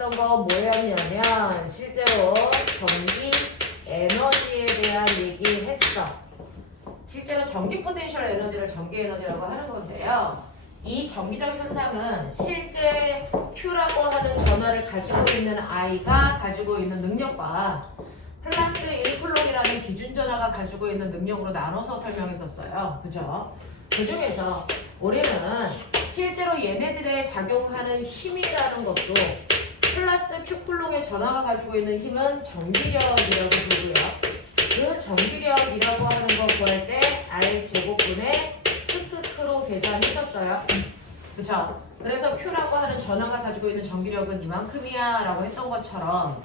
했던 거 뭐였냐면 실제로 전기 에너지에 대한 얘기 했어. 실제로 전기 포텐셜 에너지를 전기 에너지라고 하는 건데요. 이 전기적 현상은 실제 Q라고 하는 전하를 가지고 있는 I가 가지고 있는 능력과 플러스 1쿨롱이라는 기준 전하가 가지고 있는 능력으로 나눠서 설명했었어요. 그죠? 그 중에서 우리는 실제로 얘네들의 작용하는 힘이라는 것도 플러스 Q쿨롱의 전하가 가지고 있는 힘은 전기력이라고 부르고요. 그 전기력이라고 하는 거 구할 때 R 제곱분의 크크크로 계산했었어요. 그쵸? 그래서 Q라고 하는 전하가 가지고 있는 전기력은 이만큼이야 라고 했던 것처럼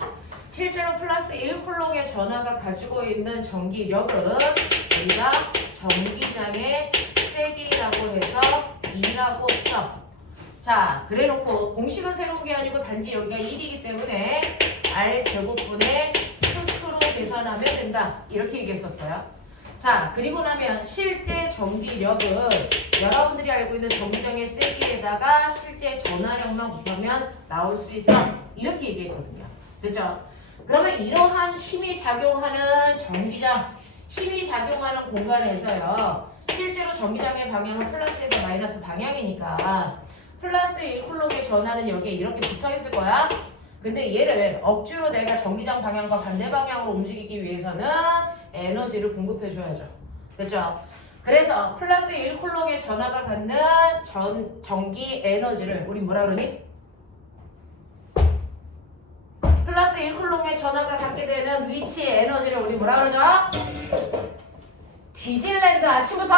실제로 플러스 1쿨롱의 전하가 가지고 있는 전기력은 우리가 전기장의 세기라고 해서 2라고 써. 자, 그래놓고 공식은 새로운 게 아니고 단지 여기가 1이기 때문에 R 제곱분의 크크로 계산하면 된다. 이렇게 얘기했었어요. 자, 그리고 나면 실제 전기력은 여러분들이 알고 있는 전기장의 세기에다가 실제 전하력만 곱하면 나올 수 있어. 이렇게 얘기했거든요. 그렇죠? 그러면 이러한 힘이 작용하는 전기장, 힘이 작용하는 공간에서요. 실제로 전기장의 방향은 플러스에서 마이너스 방향이니까 플러스 1쿨롱의 전하는 여기에 이렇게 붙어있을 거야. 근데 얘를 억지로 내가 전기장 방향과 반대 방향으로 움직이기 위해서는 에너지를 공급해줘야죠. 됐죠? 그래서 플러스 1쿨롱의 전하가 갖는 전기 에너지를 우리 뭐라 그러니? 플러스 1쿨롱의 전하가 갖게 되는 위치 에너지를 우리 뭐라 그러죠? 디즈니랜드 아침부터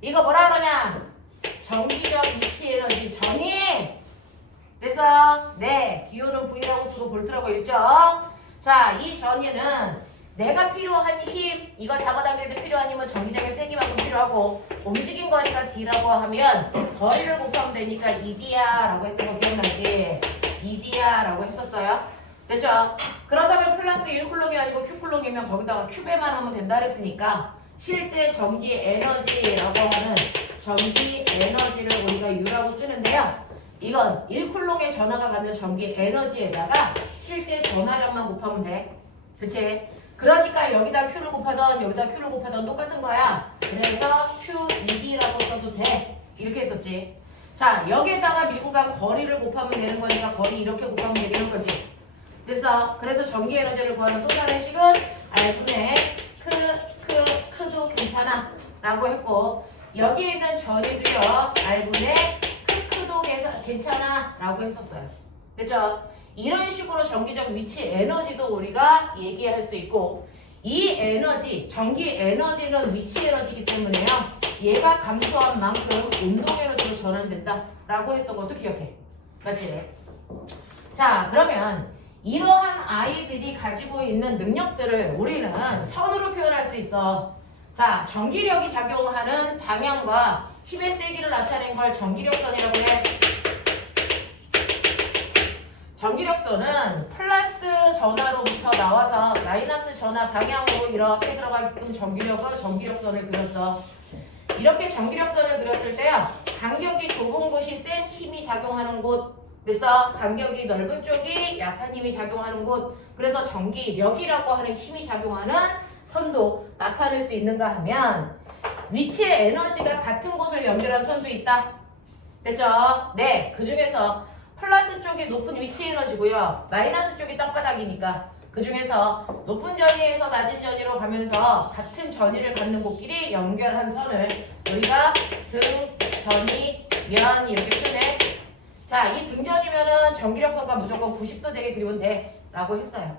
이거 뭐라 그러냐? 전기적 위치 에너지 전이 됐어? 네, 기호는 V라고 쓰고 볼트라고 읽죠? 자, 이 전이는 내가 필요한 힘, 이거 잡아당길 때 필요한 힘은 전기장의 세기만큼 필요하고 움직인 거니까 D라고 하면 거리를 곱하면 되니까 ED야 라고 했던 거 기억나지? ED야 라고 했었어요. 됐죠? 그렇다면 플러스 1쿨롱이 아니고 Q쿨롱이면 거기다가 Q배만 하면 된다 그랬으니까 실제 전기 에너지라고 하는 전기 에너지를 우리가 U라고 쓰는데요. 이건 1쿨롱의 전하가 갖는 전기 에너지에다가 실제 전하력만 곱하면 돼. 그치? 그러니까 여기다 Q를 곱하던 여기다 Q를 곱하던 똑같은 거야. 그래서 QED라고 써도 돼. 이렇게 했었지. 자, 여기에다가 밀고 간 거리를 곱하면 되는 거니까 거리 이렇게 곱하면 되는 거지. 됐어. 그래서 전기 에너지를 구하는 또 다른 식은 R분의 크도 괜찮아 라고 했고 여기에 있는 전위도요 R분의 크도 괜찮아 라고 했었어요. 됐죠? 이런 식으로 전기적 위치 에너지도 우리가 얘기할 수 있고 이 에너지, 전기 에너지는 위치 에너지이기 때문에요. 얘가 감소한 만큼 운동 에너지로 전환된다 라고 했던 것도 기억해. 맞지? 자, 그러면 이러한 아이들이 가지고 있는 능력들을 우리는 선으로 표현할 수 있어. 자, 전기력이 작용하는 방향과 힘의 세기를 나타낸 걸 전기력선이라고 해. 전기력선은 플러스 전하로부터 나와서 마이너스 전하 방향으로 이렇게 들어가게끔 전기력선을 그렸어. 이렇게 전기력선을 그렸을 때요. 간격이 좁은 곳이 센 힘이 작용하는 곳, 그래서 간격이 넓은 쪽이 약한 힘이 작용하는 곳, 그래서 전기력이라고 하는 힘이 작용하는 선도 나타낼 수 있는가 하면 위치의 에너지가 같은 곳을 연결한 선도 있다. 됐죠? 네, 그 중에서 플러스 쪽이 높은 위치 에너지고요. 마이너스 쪽이 땅바닥이니까 그 중에서 높은 전위에서 낮은 전위로 가면서 같은 전위를 갖는 곳끼리 연결한 선을 우리가 등, 전위, 면 이렇게 표현해. 자, 이 등전이면은 전기력선과 무조건 90도 되게 그리면 돼 라고 했어요.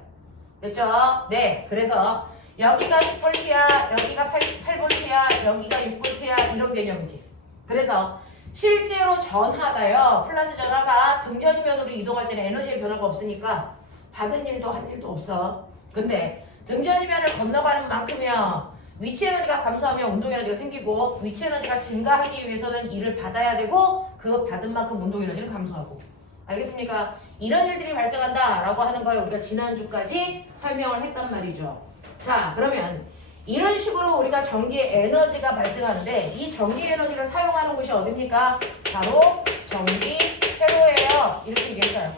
됐죠? 네, 그래서 여기가 10V야, 여기가 8V야, 여기가 6V야 이런 개념이지. 그래서 실제로 전하가요, 플러스 전하가 등전이면으로 이동할 때는 에너지의 변화가 없으니까 받은 일도 한 일도 없어. 근데 등전이면을 건너가는 만큼이요, 위치 에너지가 감소하면 운동 에너지가 생기고 위치 에너지가 증가하기 위해서는 일을 받아야 되고 그 받은 만큼 운동 에너지는 감소하고. 알겠습니까? 이런 일들이 발생한다 라고 하는 걸 우리가 지난주까지 설명을 했단 말이죠. 자, 그러면 이런 식으로 우리가 전기 에너지가 발생하는데 이 전기 에너지를 사용하는 곳이 어딥니까? 바로 전기 회로예요. 이렇게 얘기했어요.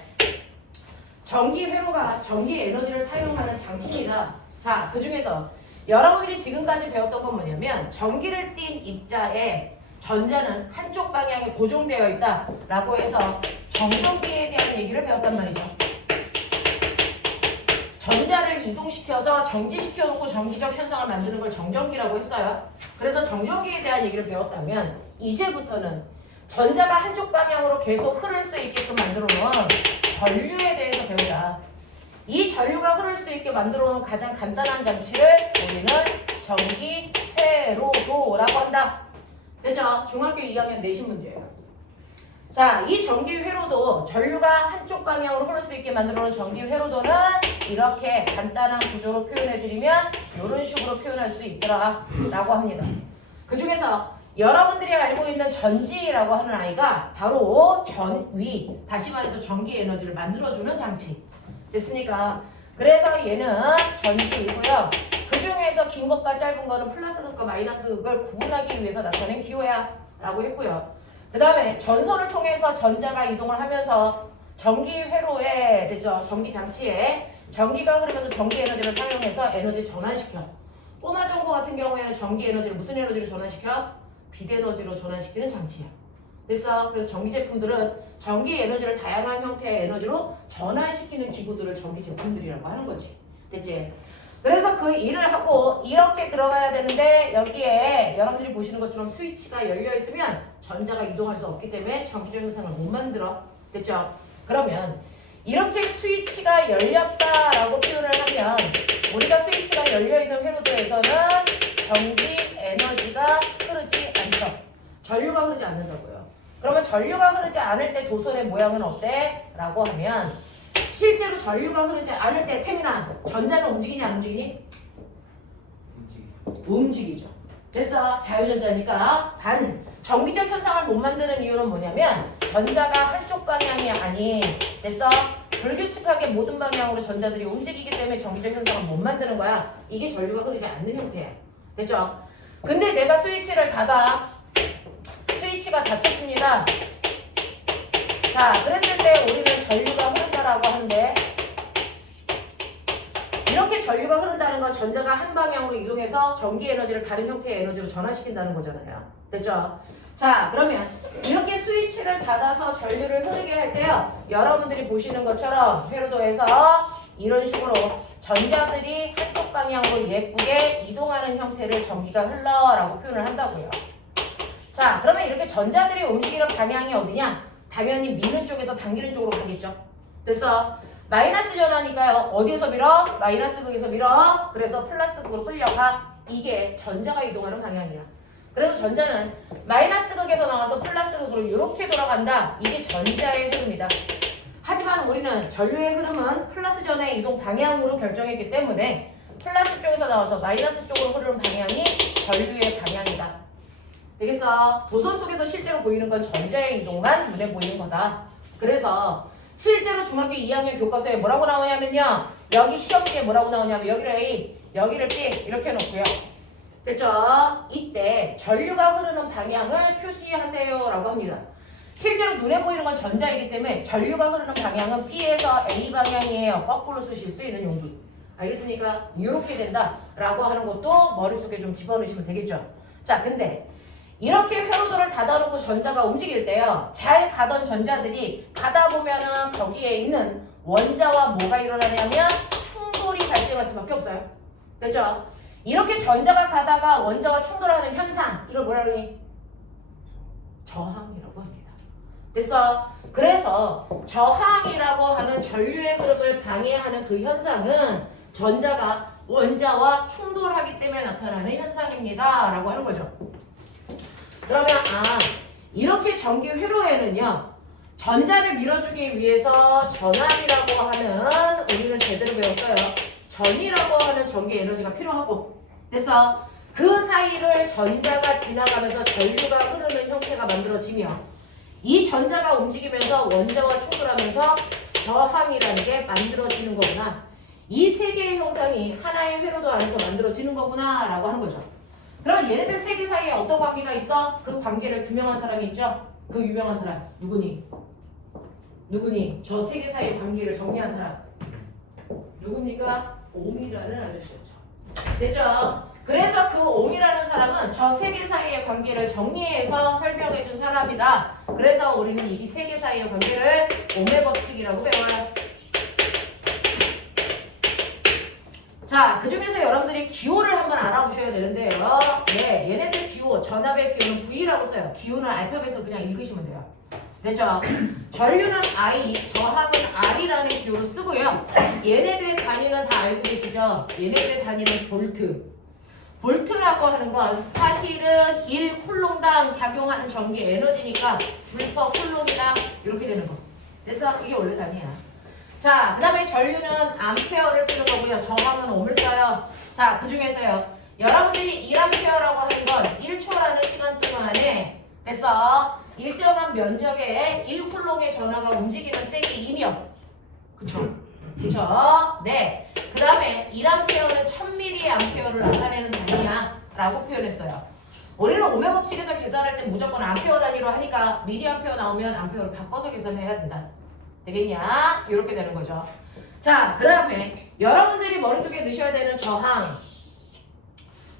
전기 회로가 전기 에너지를 사용하는 장치입니다. 자, 그 중에서 여러분들이 지금까지 배웠던 건 뭐냐면 전기를 띤 입자에 전자는 한쪽 방향에 고정되어 있다라고 해서 정전기에 대한 얘기를 배웠단 말이죠. 전자를 이동시켜서 정지시켜놓고 전기적 현상을 만드는 걸 정전기라고 했어요. 그래서 정전기에 대한 얘기를 배웠다면 이제부터는 전자가 한쪽 방향으로 계속 흐를 수 있게끔 만들어 놓은 전류에 대해서 배우자. 이 전류가 흐를 수 있게 만들어 놓은 가장 간단한 장치를 우리는 전기 회로도라고 한다. 됐죠? 중학교 2학년 내신 문제예요. 자, 이 전기 회로도 전류가 한쪽 방향으로 흐를 수 있게 만들어 놓은 전기 회로도는 이렇게 간단한 구조로 표현해드리면 이런 식으로 표현할 수 있더라 라고 합니다. 그 중에서 여러분들이 알고 있는 전지라고 하는 아이가 바로 전위, 다시 말해서 전기 에너지를 만들어주는 장치. 됐습니까? 그래서 얘는 전기이고요. 그 중에서 긴 것과 짧은 거는 플러스 극과 마이너스 극을 구분하기 위해서 나타낸 기호야 라고 했고요. 그 다음에 전선을 통해서 전자가 이동을 하면서 전기 회로에, 됐죠? 전기 장치에 전기가 흐르면서 전기 에너지를 사용해서 에너지 전환시켜. 꼬마 전구 같은 경우에는 전기 에너지를 무슨 에너지로 전환시켜? 빛 에너지로 전환시키는 장치야. 됐어? 그래서 전기 제품들은 전기 에너지를 다양한 형태의 에너지로 전환시키는 기구들을 전기 제품들이라고 하는 거지. 됐지? 그래서 그 일을 하고 이렇게 들어가야 되는데 여기에 여러분들이 보시는 것처럼 스위치가 열려 있으면 전자가 이동할 수 없기 때문에 전기적 현상을 못 만들어. 됐죠? 그러면 이렇게 스위치가 열렸다라고 표현을 하면 우리가 스위치가 열려있는 회로도에서는 전기 에너지가 흐르지 않죠. 전류가 흐르지 않는다고요. 그러면 전류가 흐르지 않을 때 도선의 모양은 어때? 라고 하면 실제로 전류가 흐르지 않을 때 태민아, 전자는 움직이냐 안 움직이니? 움직이죠. 됐어. 자유전자니까. 단 전기적 현상을 못 만드는 이유는 뭐냐면 전자가 한쪽 방향이 아닌, 됐어? 불규칙하게 모든 방향으로 전자들이 움직이기 때문에 전기적 현상을 못 만드는 거야. 이게 전류가 흐르지 않는 형태야. 됐죠? 근데 내가 스위치를 닫아. 스위치가 닫혔습니다. 자, 그랬을 때 우리는 전류가 흐른다라고 하는데 이렇게 전류가 흐른다는 건 전자가 한 방향으로 이동해서 전기 에너지를 다른 형태의 에너지로 전환시킨다는 거잖아요. 됐죠? 자, 그러면 이렇게 스위치를 닫아서 전류를 흐르게 할 때요. 여러분들이 보시는 것처럼 회로도에서 이런 식으로 전자들이 한쪽 방향으로 예쁘게 이동하는 형태를 전기가 흘러라고 표현을 한다고요. 자, 그러면 이렇게 전자들이 움직이는 방향이 어디냐? 당연히 미는 쪽에서 당기는 쪽으로 가겠죠. 됐어? 마이너스 전하니까요. 어디에서 밀어? 마이너스 극에서 밀어. 그래서 플러스 극으로 끌려가. 이게 전자가 이동하는 방향이야. 그래서 전자는 마이너스 극에서 나와서 플러스 극으로 이렇게 돌아간다. 이게 전자의 흐름이다. 하지만 우리는 전류의 흐름은 플러스 전의 이동 방향으로 결정했기 때문에 플러스 쪽에서 나와서 마이너스 쪽으로 흐르는 방향이 전류의 방향이다. 되겠어? 도선 속에서 실제로 보이는 건 전자의 이동만 눈에 보이는 거다. 그래서 실제로 중학교 2학년 교과서에 뭐라고 나오냐면요. 여기 시험지에 뭐라고 나오냐면 여기를 A, 여기를 B 이렇게 해놓고요. 됐죠? 이때 전류가 흐르는 방향을 표시하세요 라고 합니다. 실제로 눈에 보이는 건 전자이기 때문에 전류가 흐르는 방향은 B에서 A 방향이에요. 거꾸로 쓰실 수 있는 용기. 알겠습니까? 이렇게 된다 라고 하는 것도 머릿속에 좀 집어넣으시면 되겠죠. 자, 근데 이렇게 회로도를 닫아놓고 전자가 움직일 때요. 잘 가던 전자들이 가다 보면은 거기에 있는 원자와 뭐가 일어나냐면 충돌이 발생할 수밖에 없어요. 됐죠? 이렇게 전자가 가다가 원자와 충돌하는 현상, 이걸 뭐라 그러니? 저항이라고 합니다. 됐어? 그래서 저항이라고 하는 전류의 흐름을 방해하는 그 현상은 전자가 원자와 충돌하기 때문에 나타나는 현상입니다. 라고 하는 거죠. 그러면 이렇게 전기 회로에는요. 전자를 밀어주기 위해서 전압이라고 하는 우리는 제대로 배웠어요. 전이라고 하는 전기 에너지가 필요하고 그래서 그 사이를 전자가 지나가면서 전류가 흐르는 형태가 만들어지며 이 전자가 움직이면서 원자와 충돌하면서 저항이라는 게 만들어지는 거구나. 이 세 개의 형상이 하나의 회로도 안에서 만들어지는 거구나 라고 하는 거죠. 그럼 얘네들 세 개 사이에 어떤 관계가 있어? 그 관계를 규명한 사람이 있죠? 그 유명한 사람 누구니? 누구니? 저 세 개 사이의 관계를 정리한 사람. 누굽니까? 옴이라는 아저씨였죠. 됐죠? 그래서 그 옴이라는 사람은 저 세 개 사이의 관계를 정리해서 설명해 준 사람이다. 그래서 우리는 이 세 개 사이의 관계를 옴의 법칙이라고 배워요. 자, 그 중에서 여러분들이 기호를 한번 알아보셔야 되는데요. 네, 얘네들 기호, 전압의 기호는 V라고 써요. 기호는 알파벳으로 그냥 읽으시면 돼요. 됐죠? 전류는 I, 저항은 R이라는 기호를 쓰고요. 얘네들의 단위는 다 알고 계시죠? 얘네들의 단위는 볼트. 볼트라고 하는 건 사실은 1쿨롱당 작용하는 전기 에너지니까 줄퍼 쿨롱이다 이렇게 되는 거. 됐어? 이게 원래 단위야. 자, 그 다음에 전류는 암페어를 쓰는 거고요. 저항은 옴을 써요. 자, 그 중에서요. 여러분들이 1암페어라고 하는 건 1초라는 시간 동안에 됐어? 일정한 면적에 1쿨롱의 전하가 움직이는 세기 2명. 그쵸? 그쵸? 네. 그 다음에 1암페어는 1000mA를 나타내는 단위야 라고 표현했어요. 우리는 옴의 법칙에서 계산할 때 무조건 암페어 단위로 하니까 미리암페어 나오면 암페어로 바꿔서 계산해야 된다. 되겠냐? 이렇게 되는 거죠. 자, 그 다음에 여러분들이 머릿속에 넣으셔야 되는 저항.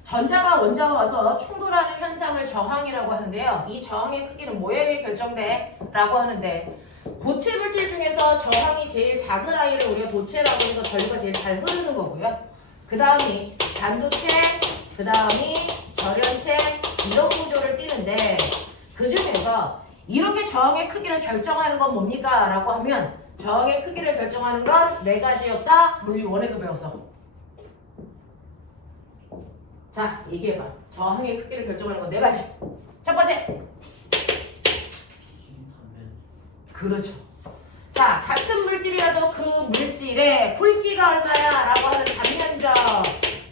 전자가 원자가 와서 충돌하는 현상을 저항이라고 하는데요. 이 저항의 크기는 뭐에 의해 결정돼? 라고 하는데 고체 물질 중에서 저항이 제일 작은 아이를 우리가 도체라고 해서 전류가 제일 잘 흐르는 거고요. 그 다음이 반도체, 그 다음이 절연체 이런 구조를 띠는데 그 중에서 이렇게 저항의 크기를 결정하는 건 뭡니까? 라고 하면 저항의 크기를 결정하는 건 네 가지였다. 물리 1에서 배웠어. 자, 얘기해봐. 저항의 크기를 결정하는 건 네 가지. 첫 번째. 그렇죠. 자, 같은 물질이라도 그 물질의 굵기가 얼마야? 라고 하는 단면적.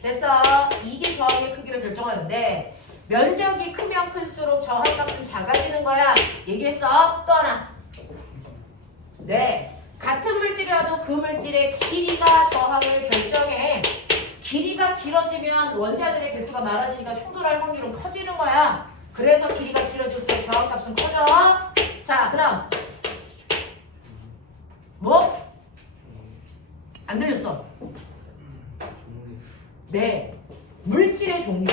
됐어. 이게 저항의 크기를 결정하는데 면적이 크면 클수록 저항값은 작아지는 거야. 얘기했어? 또 하나. 네. 같은 물질이라도 그 물질의 길이가 저항을 결정해. 길이가 길어지면 원자들의 개수가 많아지니까 충돌할 확률은 커지는 거야. 그래서 길이가 길어질수록 저항값은 커져. 자, 그 다음. 뭐? 안 들렸어? 네. 물질의 종류.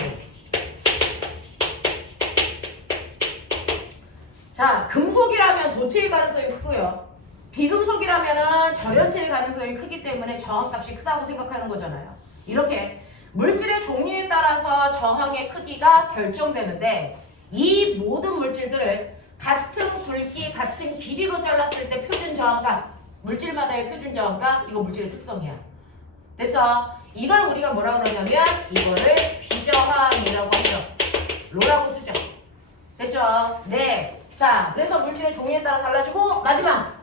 자, 금속이라면 도체일 가능성이 크고요. 비금속이라면 절연체일 가능성이 크기 때문에 저항값이 크다고 생각하는 거잖아요. 이렇게 물질의 종류에 따라서 저항의 크기가 결정되는데 이 모든 물질들을 같은 굵기, 같은 길이로 잘랐을 때 표준 저항값, 물질마다의 표준 저항값, 이거 물질의 특성이야. 됐어? 이걸 우리가 뭐라고 그러냐면 이거를 비저항이라고 하죠. 로라고 쓰죠. 됐죠? 네. 자, 그래서 물질의 종류에 따라 달라지고 마지막!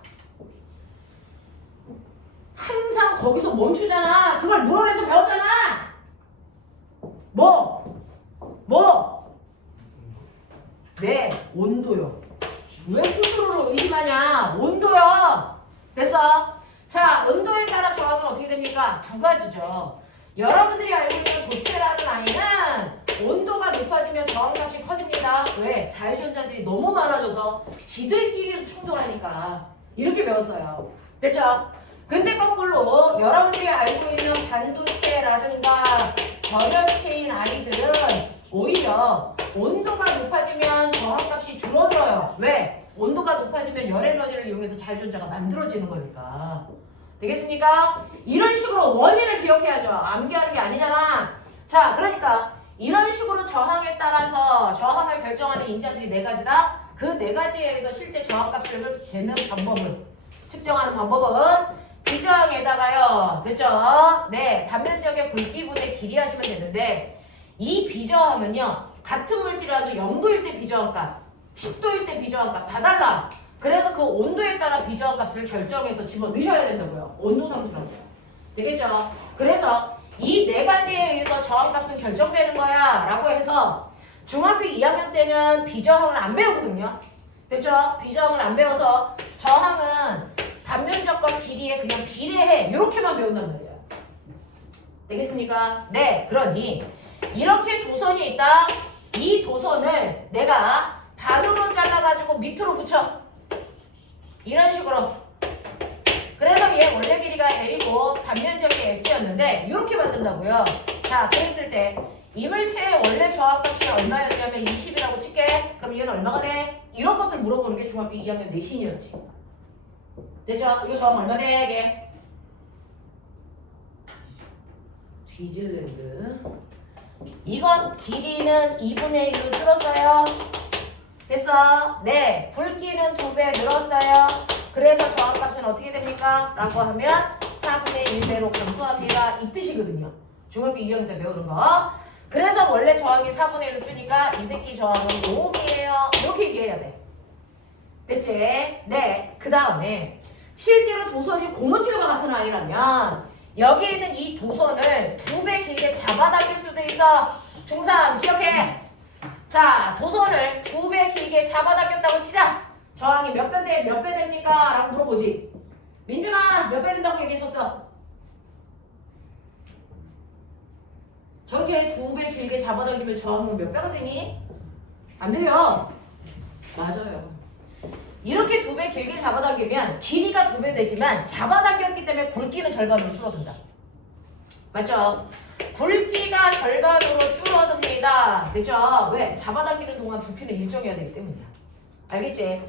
항상 거기서 멈추잖아. 그걸 물어내서 배웠잖아. 뭐? 네, 온도요. 왜 스스로를 의심하냐? 온도요. 됐어? 자, 온도에 따라 저항은 어떻게 됩니까? 두 가지죠. 여러분들이 알고 있는 도체라는 아이는 온도가 높아지면 저항값이 커집니다. 왜? 자유전자들이 너무 많아져서 지들끼리 충돌하니까. 이렇게 배웠어요. 됐죠? 근데 거꾸로 여러분들이 알고 있는 반도체라든가 절연체인 아이들은 오히려 온도가 높아지면 저항값이 줄어들어요. 왜? 온도가 높아지면 열에너지를 이용해서 자유전자가 만들어지는 거니까. 되겠습니까? 이런 식으로 원인을 기억해야죠. 암기하는 게 아니잖아. 자, 그러니까 이런 식으로 저항에 따라서 저항을 결정하는 인자들이 네 가지다. 그 네 가지에 의해서 실제 저항값을 재는 방법은, 측정하는 방법은 비저항에다가요. 됐죠? 네, 단면적의 굵기분의 길이 하시면 되는데 이 비저항은요. 같은 물질이라도 0도일 때 비저항값, 10도일 때 비저항값 다 달라. 그래서 그 온도에 따라 비저항값을 결정해서 집어넣으셔야 된다고요. 온도 상수라고요. 되겠죠? 그래서 이 네 가지에 의해서 저항값은 결정되는 거야 라고 해서 중학교 2학년 때는 비저항을 안 배우거든요. 됐죠? 비저항을 안 배워서 저항은 단면적과 길이에 그냥 비례해. 이렇게만 배운단 말이에요. 되겠습니까? 네, 그러니 이렇게 도선이 있다. 이 도선을 내가 반으로 잘라가지고 밑으로 붙여. 이런 식으로 얘 원래 길이가 L이고 단면적이 S였는데 이렇게 만든다고요. 자, 그랬을 때 이물체의 원래 저항값이 얼마였냐면 20이라고 칠게. 그럼 얘는 얼마가 돼? 이런 것들 물어보는 게 중학교 2학년 내신이었지. 됐죠? 이거 저항 얼마 돼? 이게? 뒤질랜드. 이건 길이는 2분의 1로 줄었어요. 됐어? 네. 굵기는 2배 늘었어요. 그래서 저항값은 어떻게 됩니까? 라고 하면 4분의 1배로 감소합니다. 이 뜻이거든요. 중학교 2학년 때 배우는 거. 그래서 원래 저항이 4분의 1로 주니까 이 새끼 저항은 5옴이에요. 이렇게 얘기해야 돼. 됐지? 네. 그 다음에 실제로 도선이 고무줄과 같은 아이라면 여기에 있는 이 도선을 2배 길게 잡아당길 수도 있어. 중3 기억해. 자, 도선을 2배 길게 잡아당겼다고 치자. 저항이 몇 배 됩니까? 라고 물어보지. 민준아, 몇 배 된다고 얘기했었어? 저렇게 2배 길게 잡아당기면 저항은 몇 배가 되니? 안 들려. 맞아요. 이렇게 2배 길게 잡아당기면 길이가 2배 되지만 잡아당겼기 때문에 굵기는 절반으로 줄어든다. 맞죠? 굵기가 절반으로 줄어듭니다. 됐죠? 왜? 잡아당기는 동안 부피는 일정해야 되기 때문이야. 알겠지?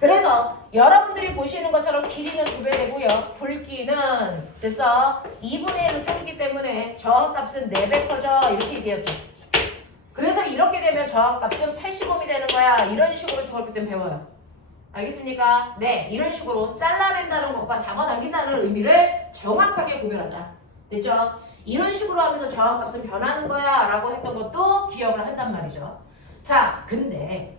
그래서 여러분들이 보시는 것처럼 길이는 2배 되고요. 굵기는 됐어? 2분의 1로 줄기 때문에 저항값은 4배 커져. 이렇게 얘기했죠. 그래서 이렇게 되면 저항값은 80옴이 되는 거야. 이런 식으로 중학교 때 배워요. 알겠습니까? 네, 이런 식으로 잘라낸다는 것과 잡아당긴다는 의미를 정확하게 구별하자. 됐죠? 이런 식으로 하면서 저항값은 변하는 거야 라고 했던 것도 기억을 한단 말이죠. 자, 근데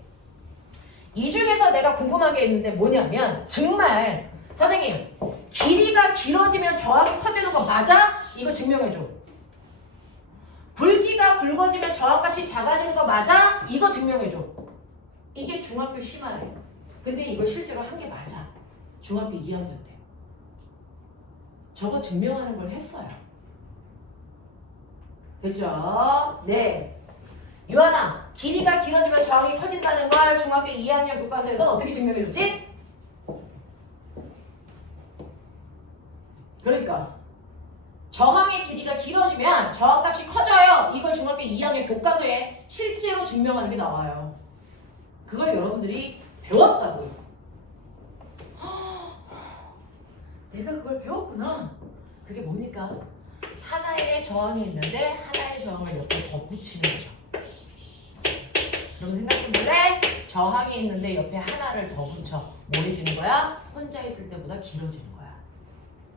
이 중에서 내가 궁금한 게 있는데 뭐냐면 정말 선생님 길이가 길어지면 저항이 커지는 거 맞아? 이거 증명해줘. 굵기가 굵어지면 저항값이 작아지는 거 맞아? 이거 증명해줘. 이게 중학교 심화래요. 근데 이거 실제로 한 게 맞아. 중학교 2학년 때. 저거 증명하는 걸 했어요. 됐죠? 네. 유한아, 길이가 길어지면 저항이 커진다는 걸 중학교 2학년 교과서에서 어떻게 증명해줬지? 그러니까 저항의 길이가 길어지면 저항값이 커져요. 이걸 중학교 2학년 교과서에 실제로 증명하는 게 나와요. 그걸 여러분들이 배웠다고요. 내가 그걸 배웠구나. 그게 뭡니까? 하나의 저항이 있는데 하나의 저항을 옆에 덧붙이는 거죠. 여러분 생각해볼래? 저항이 있는데 옆에 하나를 더 붙여. 뭘 해주는 거야? 혼자 있을 때보다 길어지는 거야.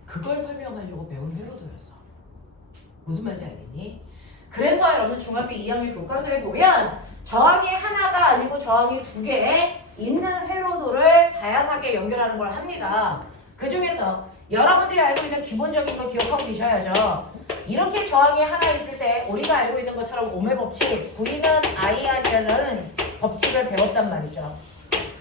그걸 설명하려고 배운 회로도였어. 무슨 말인지 알겠니? 그래서 여러분 중학교 2학년 교과서에 보면 저항이 하나가 아니고 저항이 2개 있는 회로도를 다양하게 연결하는 걸 합니다. 그 중에서 여러분들이 알고 있는 기본적인 거 기억하고 계셔야죠. 이렇게 저항이 하나 있을 때 우리가 알고 있는 것처럼 오메 법칙, V는 IR이라는 법칙을 배웠단 말이죠.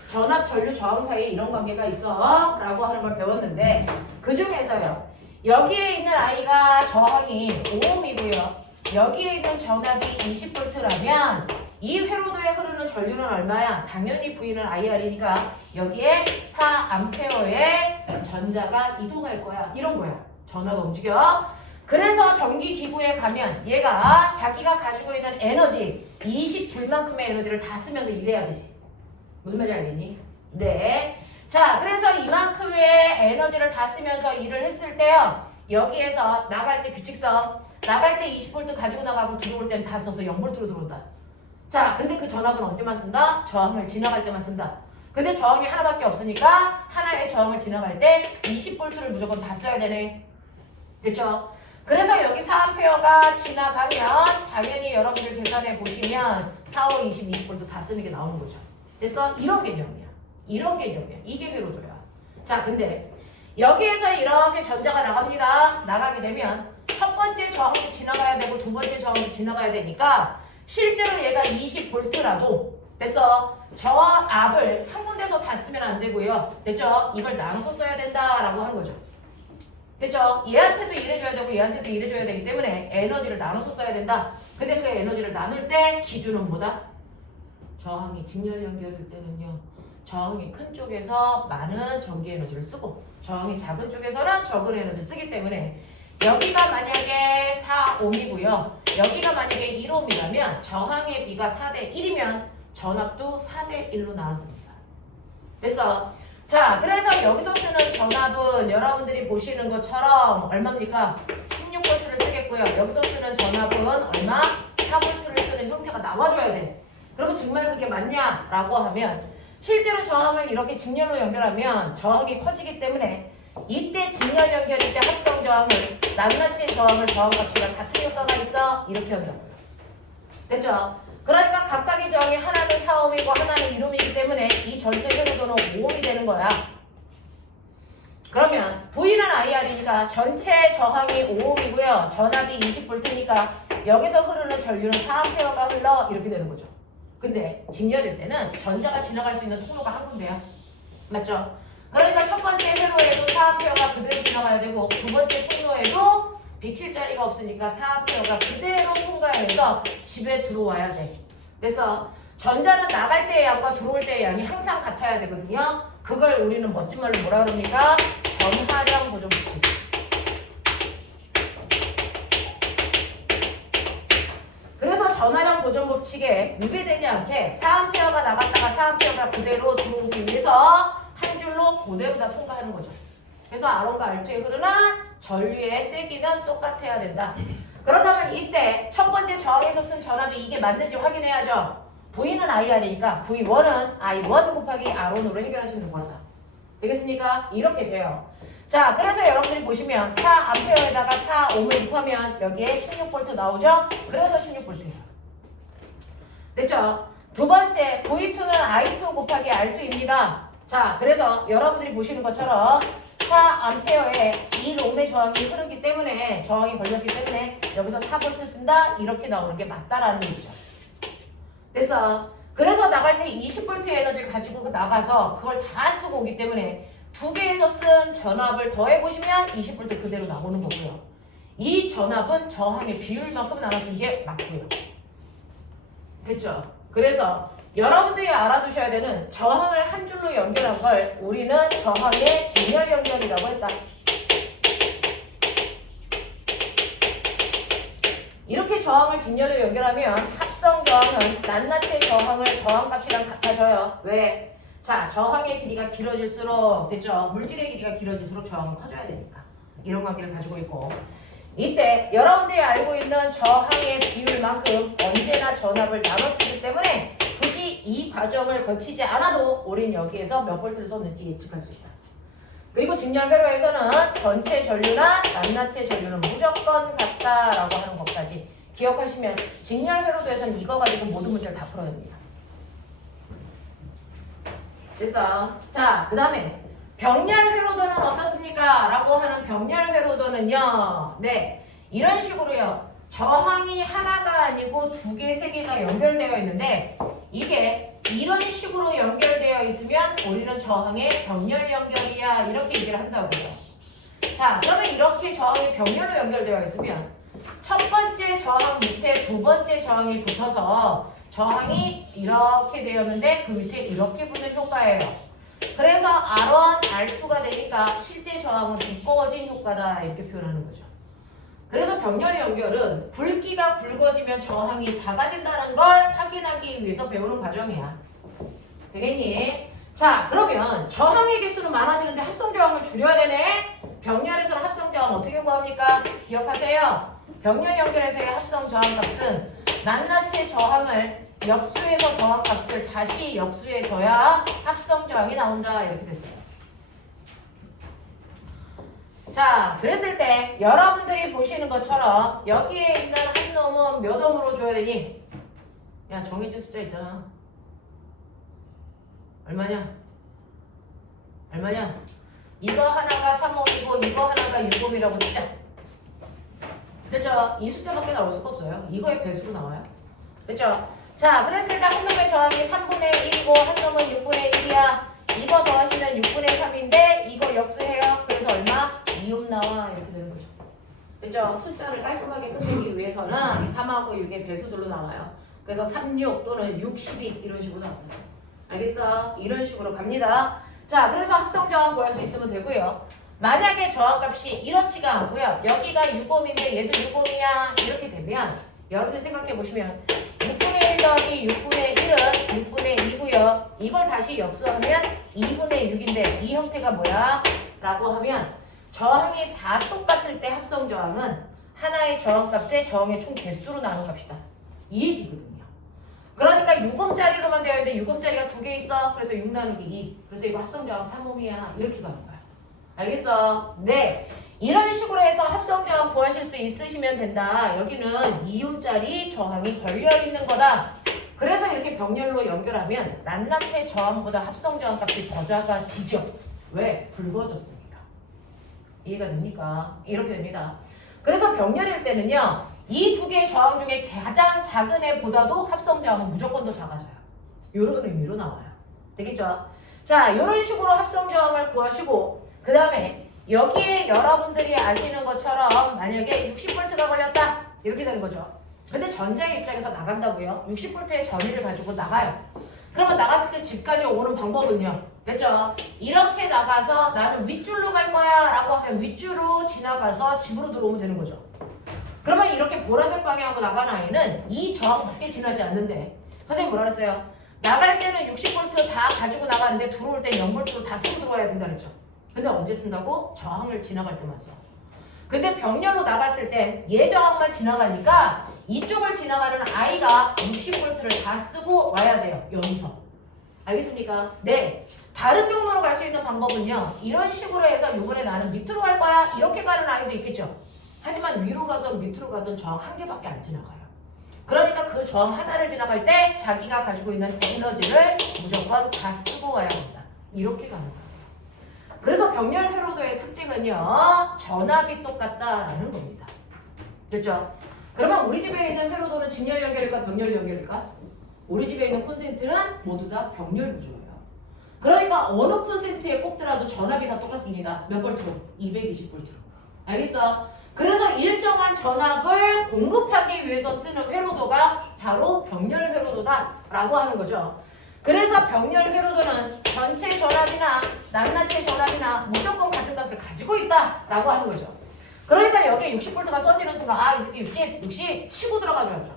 전압, 전류, 저항 사이에 이런 관계가 있어 라고 하는 걸 배웠는데 그 중에서요. 여기에 있는 I가 저항이 5옴이고요. 여기에 있는 전압이 20V라면 이 회로도에 흐르는 전류는 얼마야? 당연히 V는 IR이니까 여기에 4A의 전자가 이동할 거야. 이런 거야. 전화가 움직여. 그래서 전기 기구에 가면 얘가 자기가 가지고 있는 에너지 20줄만큼의 에너지를 다 쓰면서 일해야 되지. 무슨 말인지 알겠니? 네. 자, 그래서 이만큼의 에너지를 다 쓰면서 일을 했을 때요. 여기에서 나갈 때 규칙성. 나갈 때 20V 가지고 나가고 들어올 때는 다 써서 0V로 들어온다. 자, 근데 그 전압은 언제만 쓴다? 저항을 지나갈 때만 쓴다. 근데 저항이 하나밖에 없으니까 하나의 저항을 지나갈 때 20V를 무조건 다 써야 되네. 그렇죠? 그래서 여기 4A가 지나가면 당연히 여러분들 계산해 보시면 4, 5, 20, 20V 다 쓰는 게 나오는 거죠. 됐어? 이런 개념이야. 이런 개념이야. 이게 회로도야. 자, 근데 여기에서 이렇게 전자가 나갑니다. 나가게 되면 첫 번째 저항도 지나가야 되고 두 번째 저항도 지나가야 되니까 실제로 얘가 20V라도 됐어. 저와 압을 한 군데서 다 쓰면 안 되고요. 됐죠? 이걸 나눠서 써야 된다라고 하는 거죠. 됐죠? 얘한테도 일해줘야 되고 얘한테도 일해줘야 되기 때문에 에너지를 나눠서 써야 된다. 근데 그 에너지를 나눌 때 기준은 뭐다? 저항이 직렬 연결일 때는요. 저항이 큰 쪽에서 많은 전기 에너지를 쓰고 저항이 작은 쪽에서는 적은 에너지를 쓰기 때문에 여기가 만약에 4옴이고요. 여기가 만약에 1옴이라면 저항의 비가 4대 1이면 전압도 4대 1로 나왔습니다. 됐어? 자, 그래서 여기서 쓰는 전압은 여러분들이 보시는 것처럼 얼마입니까? 16V를 쓰겠고요. 여기서 쓰는 전압은 얼마? 4V를 쓰는 형태가 나와줘야 돼. 그러면 정말 그게 맞냐라고 하면 실제로 저항을 이렇게 직렬로 연결하면 저항이 커지기 때문에 이때 직렬 연결일 때 합성 저항을 낱낱이 저항을 저항값이랑 같은 효과가 있어? 이렇게 한다고요. 됐죠? 그러니까 각각의 저항이 하나는 4옴이고 하나는 1옴이기 때문에 이 전체 회로도는 5옴이 되는 거야. 그러면 V는 IR이니까 전체 저항이 5옴이고요. 전압이 20V니까 여기서 흐르는 전류는 4A가 흘러 이렇게 되는 거죠. 근데 직렬일 때는 전자가 지나갈 수 있는 통로가 한 군데야. 맞죠? 그러니까 첫 번째 회로에도 4A가 그대로 지나가야 되고 두 번째 통로에도 비킬 자리가 없으니까 4A가 그대로 통과해서 집에 들어와야 돼. 그래서 전자는 나갈 때의 양과 들어올 때의 양이 항상 같아야 되거든요. 그걸 우리는 멋진 말로 뭐라 그럽니까? 전하량 보존 법칙. 그래서 전하량 보존 법칙에 위배되지 않게 4A가 나갔다가 4A가 그대로 들어오기 위해서 한 줄로 그대로 다 통과하는 거죠. 그래서 R1과 R2에 흐르는 전류의 세기는 똑같아야 된다. 그렇다면 이때 첫 번째 저항에서 쓴 전압이 이게 맞는지 확인해야죠. V는 IR이니까 V1은 I1 곱하기 R1으로 해결하시는 거다. 되겠습니까? 이렇게 돼요. 자, 그래서 여러분들이 보시면 4A에다가 4옴을 곱하면 여기에 16V 나오죠? 그래서 16V예요. 됐죠? 두 번째, V2는 I2 곱하기 R2입니다. 자, 그래서 여러분들이 보시는 것처럼 4A에 1옴의 저항이 흐르기 때문에 저항이 걸렸기 때문에 여기서 4V 쓴다? 이렇게 나오는 게 맞다라는 얘기죠. 됐어. 그래서 나갈 때 20V 에너지를 가지고 나가서 그걸 다 쓰고 오기 때문에 두 개에서 쓴 전압을 더해보시면 20V 그대로 나오는 거고요. 이 전압은 저항의 비율만큼 나눠쓰는 게 맞고요. 됐죠? 그래서 여러분들이 알아두셔야 되는 저항을 한 줄로 연결한 걸 우리는 저항의 직렬 연결이라고 했다. 이렇게 저항을 직렬로 연결하면 합성 저항은 낱낱의 저항을 저항값이랑 같아져요. 왜? 자, 저항의 길이가 길어질수록 됐죠? 물질의 길이가 길어질수록 저항은 커져야 되니까. 이런 관계를 가지고 있고 이때 여러분들이 알고 있는 저항의 비율만큼 언제나 전압을 나눠 쓰기 때문에 굳이 이 과정을 거치지 않아도 우린 여기에서 몇 볼트를 썼는지 예측할 수 있다. 그리고 직렬 회로에서는 전체 전류나 낱낱의 전류는 무조건 같다라고 하는 것까지 기억하시면 직렬 회로도에서는 이거 가지고 모든 문제를 다 풀어냅니다. 됐어. 자, 그 다음에 병렬 회로도는 어떻습니까? 라고 하는 병렬 회로도는요. 네, 이런 식으로요. 저항이 하나가 아니고 두 개, 세 개가 연결되어 있는데 이게 이런 식으로 연결되어 있으면 우리는 저항의 병렬 연결이야 이렇게 얘기를 한다고요. 자, 그러면 이렇게 저항이 병렬로 연결되어 있으면 첫 번째 저항 밑에 두 번째 저항이 붙어서 저항이 이렇게 되었는데 그 밑에 이렇게 붙는 효과예요. 그래서 R1, R2가 되니까 실제 저항은 두꺼워진 효과다 이렇게 표현하는 거죠. 그래서 병렬의 연결은 굵기가 굵어지면 저항이 작아진다는 걸 확인하기 위해서 배우는 과정이야. 되겠니? 자, 그러면 저항의 개수는 많아지는데 합성 저항을 줄여야 되네? 병렬에서는 합성 저항 어떻게 구합니까? 기억하세요. 병렬 연결에서의 합성 저항 값은 낱낱이 저항을 역수에서 더한 값을 다시 역수해 줘야 합성 저항이 나온다 이렇게 됐어요. 자, 그랬을 때 여러분들이 보시는 것처럼 여기에 있는 한 놈은 몇 옴으로 줘야 되니? 야, 정해진 숫자 있잖아. 얼마냐? 얼마냐? 이거 하나가 3옴이고 이거 하나가 6옴이라고 치자. 됐죠? 이 숫자밖에 나올 수가 없어요. 이거의 배수로 나와요. 됐죠? 자, 그랬을 때 한 놈의 저항이 3분의 1이고 한 놈은 6분의 1이야. 이거 더하시면 6분의 3인데 이거 역수해요. 그래서 얼마? 2옴 나와. 이렇게 되는 거죠. 됐죠? 숫자를 깔끔하게 끝내기 위해서는 3하고 6의 배수들로 나와요. 그래서 36 또는 62 이런 식으로 나와요. 알겠어? 이런 식으로 갑니다. 자, 그래서 합성 저항 구할 수 있으면 되고요. 만약에 저항값이 이렇지가 않고요. 여기가 6옴인데 얘도 6옴이야. 이렇게 되면 여러분들 생각해 보시면 6분의 1 더하기 6분의 1은 6분의 2고요. 이걸 다시 역수하면 2분의 6인데 이 형태가 뭐야? 라고 하면 저항이 다 똑같을 때 합성 저항은 하나의 저항값의 저항의 총 개수로 나눈 값이다. 이 얘기거든요. 그러니까 6옴짜리로만 되어야 돼. 6옴짜리가 2개 있어. 그래서 6 나누기 2. 그래서 이거 합성 저항 3옴이야. 이렇게 가는 거야. 알겠어? 네. 이런 식으로 해서 합성 저항 구하실 수 있으시면 된다. 여기는 2옴짜리 저항이 걸려있는 거다. 그래서 이렇게 병렬로 연결하면 낱낱의 저항보다 합성 저항 값이 더 작아지죠. 왜? 굵어졌으니까. 이해가 됩니까? 이렇게 됩니다. 그래서 병렬일 때는요. 이 두 개의 저항 중에 가장 작은 애보다도 합성 저항은 무조건 더 작아져요. 이런 의미로 나와요. 되겠죠? 자, 이런 식으로 합성 저항을 구하시고 그 다음에 여기에 여러분들이 아시는 것처럼 만약에 60V가 걸렸다. 이렇게 되는 거죠. 근데 전자의 입장에서 나간다고요. 60V의 전위를 가지고 나가요. 그러면 나갔을 때 집까지 오는 방법은요. 됐죠? 이렇게 나가서 나는 윗줄로 갈 거야 라고 하면 윗줄로 지나가서 집으로 들어오면 되는 거죠. 그러면 이렇게 보라색 방향으로 나간 아이는 이 저항밖에 지나지 않는데 선생님 뭐라 그랬어요? 나갈 때는 60V 다 가지고 나가는데 들어올 때 0V로 다 쓰고 들어와야 된다 그랬죠. 근데 언제 쓴다고? 저항을 지나갈 때만 써. 근데 병렬로 나갔을 땐 얘 저항만 지나가니까 이쪽을 지나가는 아이가 60V를 다 쓰고 와야 돼요. 여기서. 알겠습니까? 네. 다른 경로로 갈 수 있는 방법은요. 이런 식으로 해서 이번에 나는 밑으로 갈 거야. 이렇게 가는 아이도 있겠죠. 하지만 위로 가든 밑으로 가든 저항 한 개밖에 안 지나가요. 그러니까 그 저항 하나를 지나갈 때 자기가 가지고 있는 에너지를 무조건 다 쓰고 와야 한다. 이렇게 가는 거예요. 그래서 병렬 회로도의 특징은요. 전압이 똑같다라는 겁니다. 됐죠? 그러면 우리 집에 있는 회로도는 직렬 연결일까 병렬 연결일까? 우리 집에 있는 콘센트는 모두 다 병렬 구조예요. 그러니까 어느 콘센트에 꼽더라도 전압이 다 똑같습니다. 몇 볼트로? 220볼트로. 알겠어? 그래서 일정한 전압을 공급하기 위해서 쓰는 회로도가 바로 병렬 회로도다라고 하는 거죠. 그래서 병렬 회로도는 전체 전압이나 낱낱의 전압이나 무조건 같은 값을 가지고 있다라고 하는 거죠. 그러니까 여기에 60V가 써지는 순간 아, 60 치고 들어가줘야죠.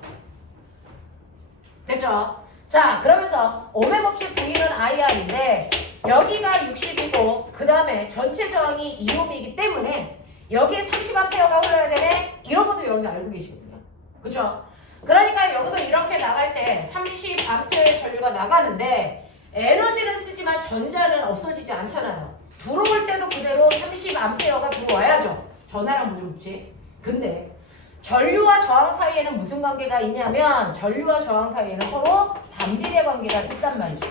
됐죠? 자, 그러면서 ohm의 법칙 V는 IR인데 여기가 60이고 그 다음에 전체 저항이 2ohm이기 때문에 여기에 30A가 흘러야 되네? 이런 것도 여러분들 알고 계시거든요. 그쵸? 그러니까 여기서 이렇게 나갈 때 30A의 전류가 나가는데 에너지는 쓰지만 전자는 없어지지 않잖아요. 들어올 때도 그대로 30A가 들어와야죠. 전하랑 무조건지. 근데 전류와 저항 사이에는 무슨 관계가 있냐면 전류와 저항 사이에는 서로 반비례 관계가 있단 말이죠.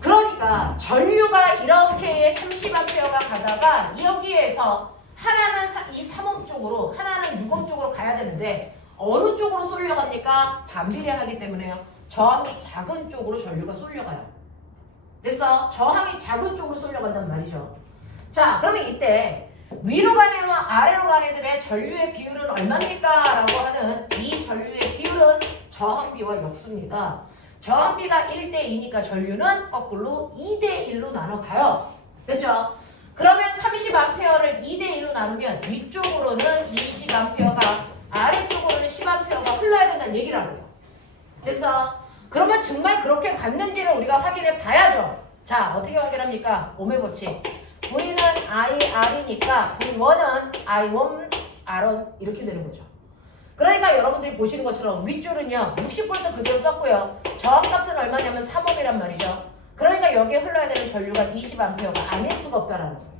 그러니까 전류가 이렇게 30A가 가다가 여기에서 하나는 이 3옴 쪽으로 하나는 6옴 쪽으로 가야 되는데 어느 쪽으로 쏠려갑니까? 반비례하기 때문에요. 저항이 작은 쪽으로 전류가 쏠려가요. 됐어? 저항이 작은 쪽으로 쏠려간단 말이죠. 자, 그러면 이때 위로 간 애와 아래로 간 애들의 전류의 비율은 얼마입니까? 라고 하는 이 전류의 비율은 저항비와 역수입니다. 저항비가 1대2니까 전류는 거꾸로 2대1로 나눠가요. 됐죠? 그러면 30A를 2대1로 나누면 위쪽으로는 20A가 아래쪽으로는 10A가 흘러야 된다는 얘기라고요. 됐어? 그러면 정말 그렇게 갔는지를 우리가 확인해 봐야죠. 자, 어떻게 확인합니까? ohm의 법칙. V는 IR이니까 V1은 I1, R1 이렇게 되는 거죠. 그러니까 여러분들이 보시는 것처럼 윗줄은요 60V 그대로 썼고요. 저항값은 얼마냐면 3ohm이란 말이죠. 그러니까 여기에 흘러야 되는 전류가 20A가 아닐 수가 없다라는 거예요.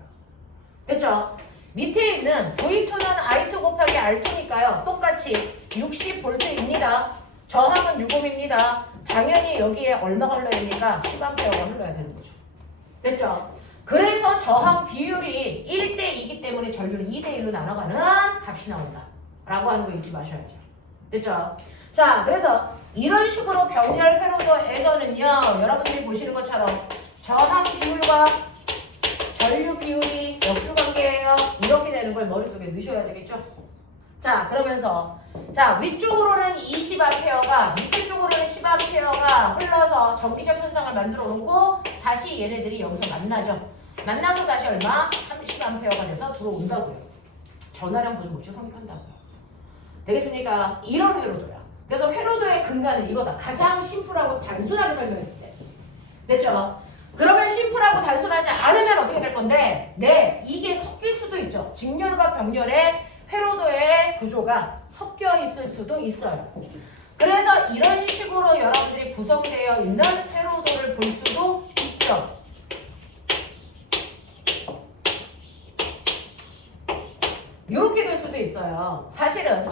됐죠? 밑에 있는 V2는 I2 곱하기 R2니까요. 똑같이 60V입니다. 저항은 6ohm입니다. 당연히 여기에 얼마가 흘러야 됩니까? 10A가 흘러야 되는 거죠. 됐죠? 그래서 저항 비율이 1대2이기 때문에 전류는 2대1로 나눠가는 값이 나온다. 라고 하는 거 잊지 마셔야죠. 됐죠? 자, 그래서 이런 식으로 병렬 회로도에서는요. 여러분들이 보시는 것처럼 저항 비율과 전류 비율이 역수관계예요. 이렇게 되는 걸 머릿속에 넣으셔야 되겠죠? 자, 그러면서 자 위쪽으로는 20A가 밑에 쪽으로는 10A가 전기가 흘러서 전기적 현상을 만들어 놓고 다시 얘네들이 여기서 만나죠. 만나서 다시 얼마? 30A가 돼서 들어온다고요. 전화량 보존 법칙 성립한다고요. 되겠습니까? 이런 회로도야. 그래서 회로도의 근간은 이거다. 가장 심플하고 단순하게 설명했을 때. 됐죠? 그러면 심플하고 단순하지 않으면 어떻게 될 건데? 네, 이게 섞일 수도 있죠. 직렬과 병렬의 회로도의 구조가 섞여 있을 수도 있어요. 그래서 이런 식으로 여러분들이 구성되어 있는 회로도를 볼 수도 있죠. 이렇게 될 수도 있어요. 사실은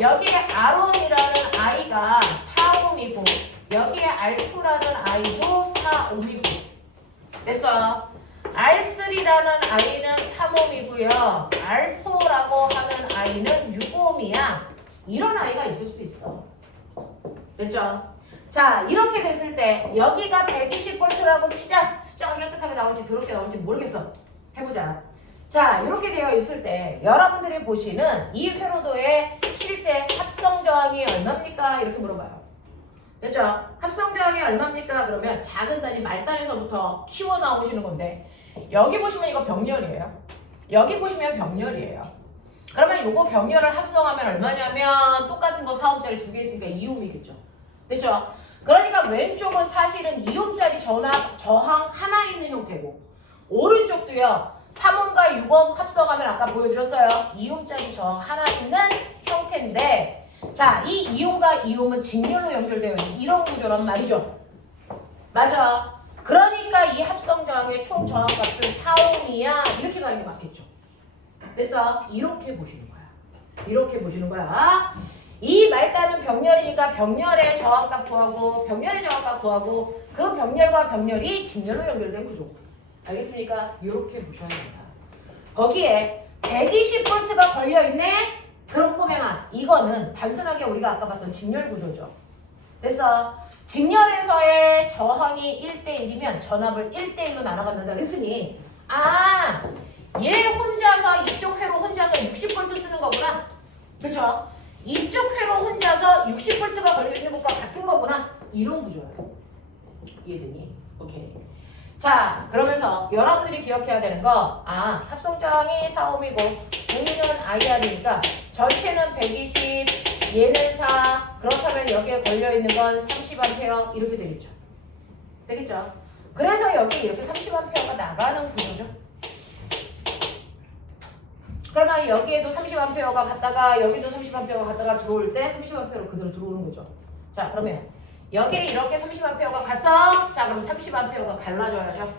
여기에 R1이라는 아이가 4옴이고 여기에 R2라는 아이도 4옴이고 됐어요. R3라는 아이는 3옴이고요. R4라고 하는 아이는 6옴이야. 이런 아이가 있을 수 있어. 됐죠? 자, 이렇게 됐을 때 여기가 120V라고 치자. 숫자가 깨끗하게 나올지 더럽게 나올지 모르겠어. 해보자. 자, 이렇게 되어 있을 때 여러분들이 보시는 이 회로도의 실제 합성 저항이 얼마입니까? 이렇게 물어봐요. 됐죠? 합성 저항이 얼마입니까? 그러면 작은 단위 말단에서부터 키워 나오시는 건데 여기 보시면 이거 병렬이에요. 여기 보시면 병렬이에요. 그러면 요거 병렬을 합성하면 얼마냐면 똑같은 거 4옴짜리 두 개 있으니까 2옴이겠죠. 됐죠? 그러니까 왼쪽은 사실은 2옴짜리 저항 하나 있는 형태고 오른쪽도요. 3옴과 6옴 합성하면 아까 보여드렸어요. 2옴짜리 저항 하나 있는 형태인데 자, 이 2옴과 2옴은 직렬로 연결되어 있는 이런 구조란 말이죠. 맞아. 그러니까 이 합성 저항의 총 저항값은 4옴이야. 이렇게 가는 게 맞겠죠. 됐어? 이렇게 보시는 거야. 이렇게 보시는 거야. 이 말단은 병렬이니까 병렬의 저항값 구하고 병렬의 저항값 구하고 그 병렬과 병렬이 직렬로 연결된 구조. 알겠습니까? 이렇게 보셔야 됩니다. 거기에 120V가 걸려있네? 그럼 꼬맹아, 이거는 단순하게 우리가 아까 봤던 직렬 구조죠. 됐어? 직렬에서의 저항이 1대1이면 전압을 1대1로 나눠간다 그랬으니 아, 얘 혼자서 이쪽 회로 혼자서 60V 쓰는 거구나. 그렇죠? 이쪽 회로 혼자서 60V가 걸려있는 것과 같은 거구나. 이런 구조예요. 이해되니? 오케이. 자, 그러면서 여러분들이 기억해야 되는 거 합성 저항이 4옴이고 V는 IR이니까 전체는 120, 얘는 4 그렇다면 여기에 걸려있는 건 30A 이렇게 되겠죠. 되겠죠? 그래서 여기 이렇게 30A가 나가는 구조죠. 그러면 여기에도 30A가 갔다가 여기도 30A가 갔다가 들어올 때 30A로 그대로 들어오는 거죠. 자, 그러면 여기에 이렇게 30A가 갔어. 자, 그럼 30A가 갈라져야죠.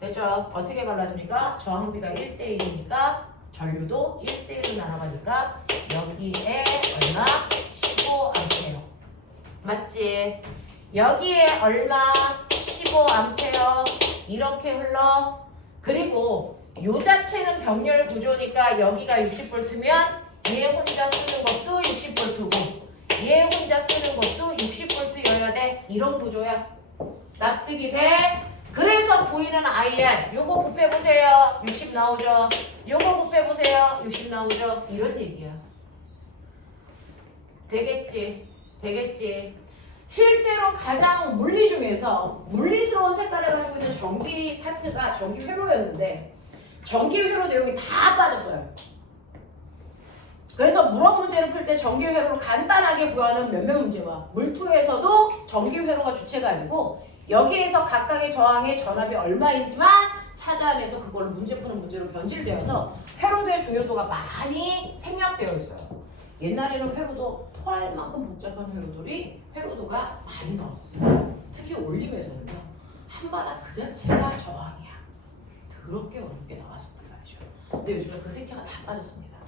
됐죠? 어떻게 갈라집니까? 저항비가 1대1이니까 전류도 1대1로 날아가니까 여기에 얼마? 15A. 맞지? 여기에 얼마? 15A. 이렇게 흘러. 그리고 요 자체는 병렬 구조니까 여기가 60V면 얘 혼자 쓰는 것도 60V고 얘 혼자 쓰는 것도 60V여야 돼. 이런 구조야. 납득이 돼? 그래서 V는 IR. 요거 곱해보세요. 60 나오죠. 요거 곱해보세요. 60 나오죠. 이런 얘기야. 되겠지? 되겠지? 실제로 가장 물리 중에서 물리스러운 색깔을 가지고 있는 전기 파트가 전기 회로였는데 전기 회로 내용이 다 빠졌어요. 그래서 물원 문제를 풀 때 전기 회로를 간단하게 구하는 몇몇 문제와 물투에서도 전기 회로가 주체가 아니고 여기에서 각각의 저항의 전압이 얼마인지만 찾아내서 그걸 문제 푸는 문제로 변질되어서 회로도의 중요도가 많이 생략되어 있어요. 옛날에는 회로도 토할 만큼 복잡한 회로도가 많이 나왔었어요. 특히 올림에서는요. 한바닥 그 자체가 저항이야. 더럽게 어렵게 나왔었단 말이죠. 근데 요즘에 그 색채가 다 빠졌습니다.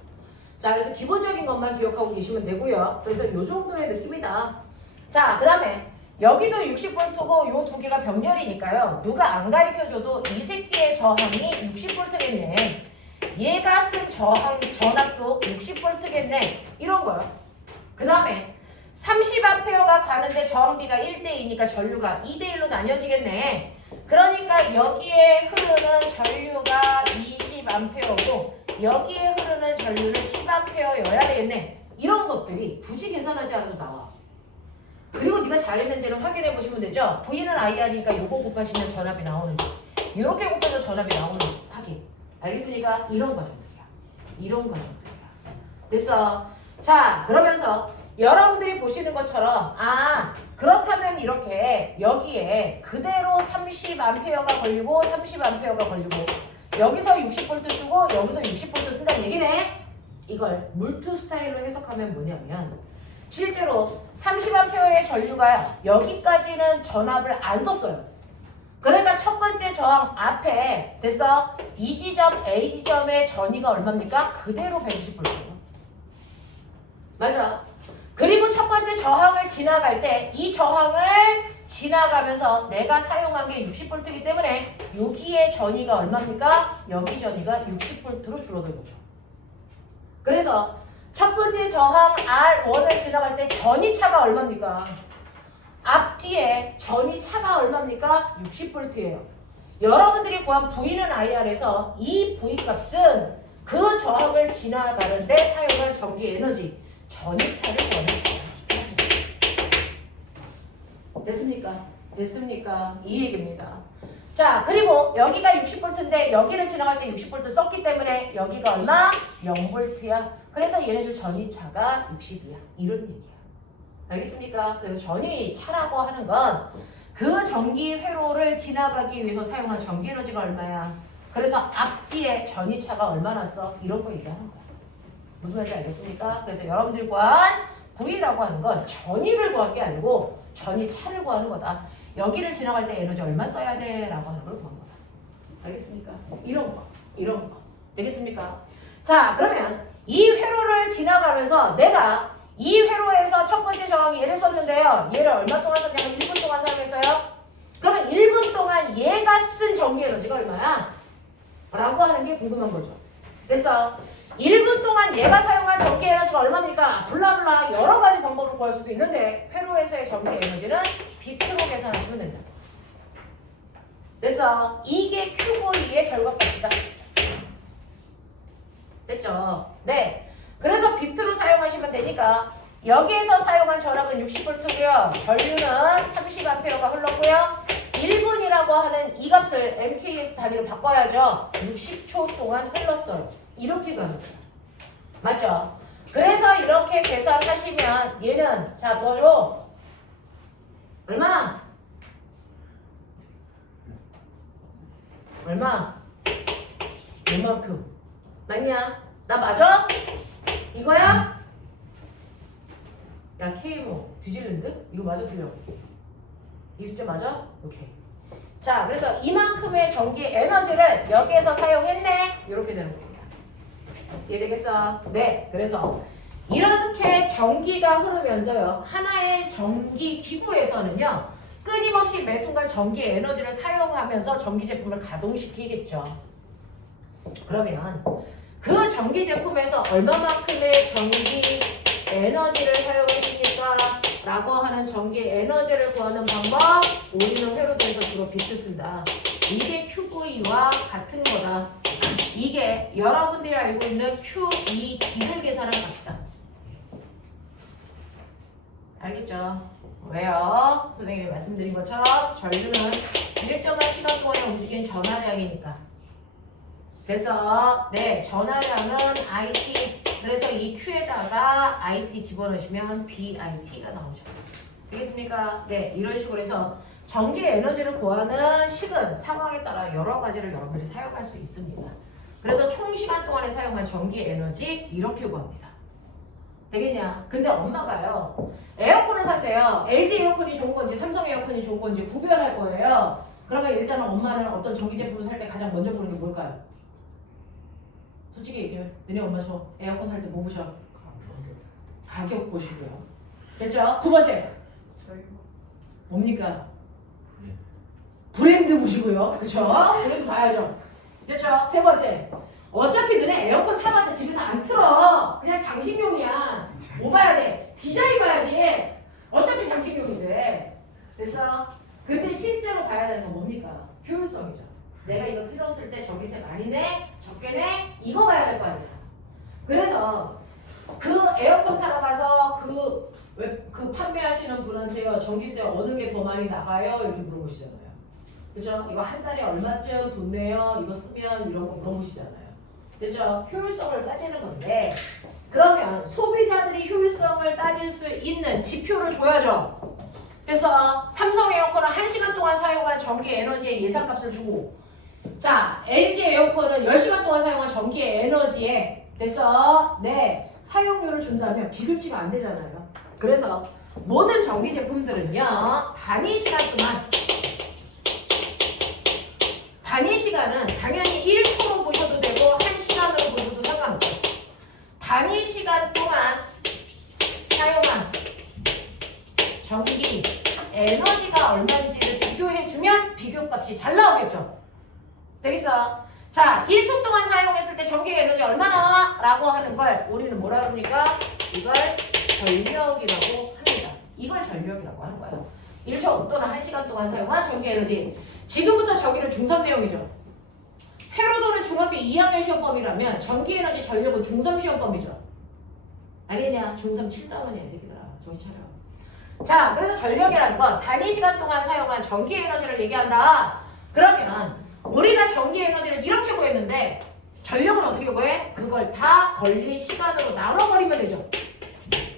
자, 그래서 기본적인 것만 기억하고 계시면 되고요. 그래서 이 정도의 느낌이다. 자, 그 다음에 여기도 60V고 요 두 개가 병렬이니까요. 누가 안 가르쳐줘도 이 새끼의 저항이 60V겠네. 얘가 쓴 저항 전압도 60V겠네. 이런 거요. 그 다음에 30A가 가는데 저항비가 1대2니까 전류가 2대1로 나뉘어지겠네. 그러니까 여기에 흐르는 전류가 20A고 여기에 흐르는 전류는 10A여야 되겠네. 이런 것들이 굳이 계산하지 않아도 나와. 그리고 네가 잘했는지는 확인해 보시면 되죠. V는 IR이니까 요거 곱하시면 전압이 나오는지 요렇게 곱해서 전압이 나오는지 확인. 알겠습니까? 이런 과정들이야. 이런 과정들이야. 됐어. 자, 그러면서 여러분들이 보시는 것처럼 그렇다면 이렇게 여기에 그대로 30A가 걸리고 30A가 걸리고 여기서 60V 쓰고 여기서 60V 쓴다는 얘기네. 이걸 물투 스타일로 해석하면 뭐냐면 실제로 30A의 전류가 여기까지는 전압을 안 썼어요. 그러니까 첫 번째 저항 앞에 됐어? B 지점, A 지점의 전위가 얼마입니까? 그대로 120V예요. 맞아. 그리고 첫 번째 저항을 지나갈 때 이 저항을 지나가면서 내가 사용한 게 60V이기 때문에 여기에 전위가 얼마입니까? 여기 전위가 60V로 줄어든 거죠. 그래서 첫 번째 저항 R1을 지나갈 때 전위차가 얼마입니까? 앞뒤에 전위차가 얼마입니까? 60V예요. 여러분들이 구한 V는 IR에서 이 V 값은 그 저항을 지나가는데 사용한 전기 에너지 전위차를 구하는 시간. 사실 됐습니까? 됐습니까? 이 얘기입니다. 자, 그리고 여기가 60V인데 여기를 지나갈 때 60V 썼기 때문에 여기가 얼마? 0V야. 그래서 얘네들 전위차가 60이야. 이런 얘기야. 알겠습니까? 그래서 전위차라고 하는 건 그 전기 회로를 지나가기 위해서 사용한 전기 에너지가 얼마야? 그래서 앞뒤에 전위차가 얼마나 써? 이런 거 얘기하는 거야. 무슨 말인지 알겠습니까? 그래서 여러분들이 구한 V라고 하는 건 전위를 구한 게 아니고 전위차를 구하는 거다. 여기를 지나갈 때 에너지 얼마 써야 돼? 라고 하는 걸 구한 거다. 알겠습니까? 이런 거. 되겠습니까? 자, 그러면 이 회로를 지나가면서 내가 이 회로에서 첫 번째 저항이 얘를 썼는데요. 얘를 얼마 동안 썼냐면 1분 동안 사용했어요. 그러면 1분 동안 얘가 쓴 전기 에너지가 얼마야? 라고 하는 게 궁금한 거죠. 됐어? 1분 동안 얘가 사용한 전기 에너지가 얼마입니까? 블라블라 여러 가지 방법을 구할 수도 있는데 회로에서의 전기 에너지는 비트로 계산하시면 된다. 됐어? 이게 Q-2의 결과값이다. 됐죠? 네. 그래서 비트로 사용하시면 되니까 여기에서 사용한 전압은 60V고요. 전류는 30A가 흘렀고요. 1분이라고 하는 이 값을 MKS 단위로 바꿔야죠. 60초 동안 흘렀어요. 이렇게 가는 거예요. 맞죠? 그래서 이렇게 계산하시면 얘는 자 도와줘. 얼마? 얼만큼? 맞냐? 나 맞아? 이거야? 야 KMO 뒤질랜드? 이거 맞아 틀려? 이 숫자 맞아? 오케이. 자, 그래서 이만큼의 전기 에너지를 여기에서 사용했네. 이렇게 되는 겁니다. 이해되겠어? 네. 그래서 이렇게 전기가 흐르면서요. 하나의 전기 기구에서는요. 끊임없이 매 순간 전기 에너지를 사용하면서 전기 제품을 가동시키겠죠. 그러면 그 전기 제품에서 얼마만큼의 전기 에너지를 사용했습니까? 라고 하는 전기 에너지를 구하는 방법. 우리는 회로도에서 주로 비트 쓴다. 이게 QV와 같은 거다. 이게 여러분들이 알고 있는 QED를 계산하는 값이다. 알겠죠? 왜요? 선생님이 말씀드린 것처럼 전류는 일정한 시간 동안에 움직이는 전하량이니까. 그래서 네, 전하량은 IT. 그래서 이 Q에다가 IT 집어넣으시면 BIT가 나오죠. 되겠습니까? 네, 이런 식으로 해서 전기 에너지를 구하는 식은 상황에 따라 여러 가지를 여러분들이 사용할 수 있습니다. 그래서 총 시간 동안에 사용한 전기 에너지 이렇게 구합니다. 되겠냐? 근데 엄마가요. 에어컨을 살 때요. LG 에어컨이 좋은 건지 삼성 에어컨이 좋은 건지 구별할 거예요. 그러면 일단은 엄마는 어떤 전기 제품을 살 때 가장 먼저 보는 게 뭘까요? 솔직히 얘기해. 너네 엄마 저 에어컨 살 때 뭐 보셔? 가격 보시고요. 됐죠? 두 번째. 뭡니까? 브랜드 보시고요. 그쵸? 브랜드 봐야죠. 됐죠? 세 번째. 어차피 너네 에어컨 사봤자 집에서 안 틀어. 그냥 장식용이야. 뭐 봐야 돼? 디자인 봐야지. 어차피 장식용인데. 됐어? 근데 실제로 봐야 되는 건 뭡니까? 효율성이죠. 내가 이거 틀었을 때 전기세 많이 내? 적게 내? 이거 봐야 될 거 아니야. 그래서 그 에어컨 사러 가서 그 왜 그 판매하시는 분한테요 전기세 어느 게 더 많이 나가요? 이렇게 물어보시잖아요. 그죠? 이거 한 달에 얼마쯤 돈 내요? 이거 쓰면 이런 거 물어보시잖아요. 그죠? 효율성을 따지는 건데 그러면 소비자들이 효율성을 따질 수 있는 지표를 줘야죠. 그래서 삼성 에어컨은 1시간 동안 사용한 전기 에너지의 예상값을 주고 자 LG 에어컨은 10시간 동안 사용한 전기 에너지에 그래서 네 사용료를 준다면 비교치가 안 되잖아요. 그래서 모든 전기 제품들은요 단위 시간 동안 단위 시간은 당연히 1초로 보셔도 되고 1시간으로 보셔도 상관없고 단위 시간 동안 사용한 전기 에너지가 얼마인지를 비교해주면 비교값이 잘 나오겠죠. 되겠어? 자, 1초 동안 사용했을 때 전기 에너지 얼마 나와? 라고 하는 걸 우리는 뭐라 그럽니까? 이걸 전력이라고 합니다. 이걸 전력이라고 하는 거예요. 1초 또는 1시간 동안 사용한 전기 에너지. 지금부터 저기는 중3 내용이죠. 새로 도는 중학교 2학년 시험범위라면 전기 에너지 전력은 중3 시험범위죠. 알겠냐? 중3 7단원이야 이 새끼들아. 정신 차려. 자, 그래서 전력이라는 건 단위 시간 동안 사용한 전기 에너지를 얘기한다. 그러면 우리가 전기 에너지를 이렇게 구했는데 전력은 어떻게 구해? 그걸 다 걸린 시간으로 나눠버리면 되죠.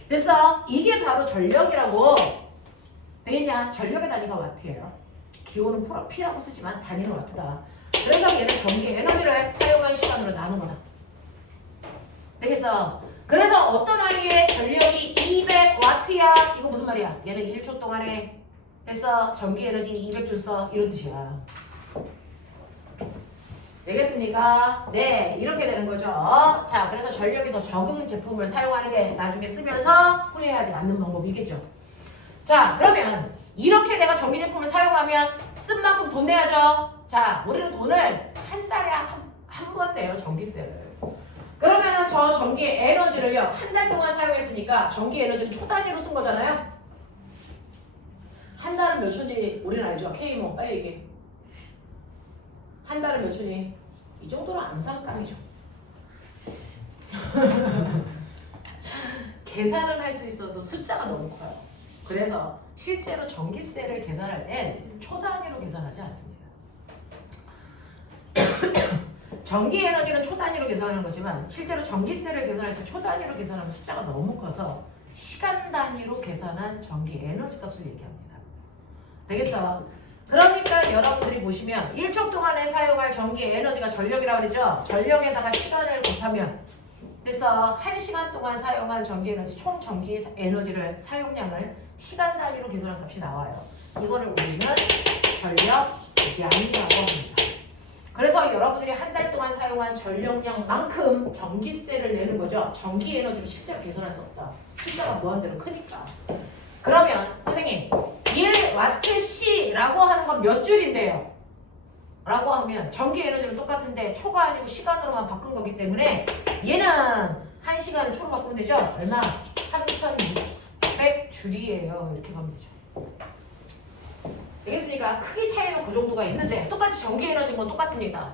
됐어? 이게 바로 전력이라고. 되겠냐? 전력의 단위가 와트예요. 기호는 P라고 쓰지만 단위는 와트다. 그래서 얘는 전기 에너지를 사용한 시간으로 나누거나. 되겠어? 그래서 어떤 아이의 전력이 200와트야? 이거 무슨 말이야? 얘는 1초 동안에 해서 전기 에너지 200줄 써. 이런 뜻이야. 되겠습니까? 네, 이렇게 되는 거죠. 자, 그래서 전력이 더 적은 제품을 사용하는 게 나중에 쓰면서 후회하지 않는 방법이겠죠. 자, 그러면 이렇게 내가 전기 제품을 사용하면 쓴 만큼 돈 내야죠. 자, 우리는 돈을 한 달에 한 번 내요, 전기세를. 그러면은 저 전기 에너지를요, 한 달 동안 사용했으니까 전기 에너지를 초 단위로 쓴 거잖아요. 한 달은 몇 초인지 우리는 알죠? K모, 빨리 얘기해. 한 달은 몇 초니? 이 정도는 암산감이죠. 계산은 할 수 있어도 숫자가 너무 커요. 그래서 실제로 전기세를 계산할 땐 초 단위로 계산하지 않습니다. 전기 에너지는 초 단위로 계산하는 거지만 실제로 전기세를 계산할 때 초 단위로 계산하면 숫자가 너무 커서 시간 단위로 계산한 전기 에너지 값을 얘기합니다. 되겠어? 그러니까 여러분들이 보시면 1초 동안에 사용할 전기 에너지가 전력이라고 그러죠? 전력에다가 시간을 곱하면 그래서 1시간 동안 사용한 전기 에너지 총 전기 에너지를 사용량을 시간 단위로 계산한 값이 나와요. 이거를 우리는 전력량이라고 합니다. 그래서 여러분들이 한 달 동안 사용한 전력량만큼 전기세를 내는 거죠. 전기 에너지를 실제로 계산할 수 없다. 숫자가 무한대로 크니까. 그러면 선생님 1Wc라고 하는 건 몇 줄인데요? 라고 하면 전기 에너지는 똑같은데 초가 아니고 시간으로만 바꾼 거기 때문에 얘는 1시간을 초로 바꾸면 되죠? 얼마? 3600줄이에요. 이렇게 가면 되죠. 되겠습니까? 크기 차이는 그 정도가 있는데 똑같이 전기 에너지인 건 똑같습니다.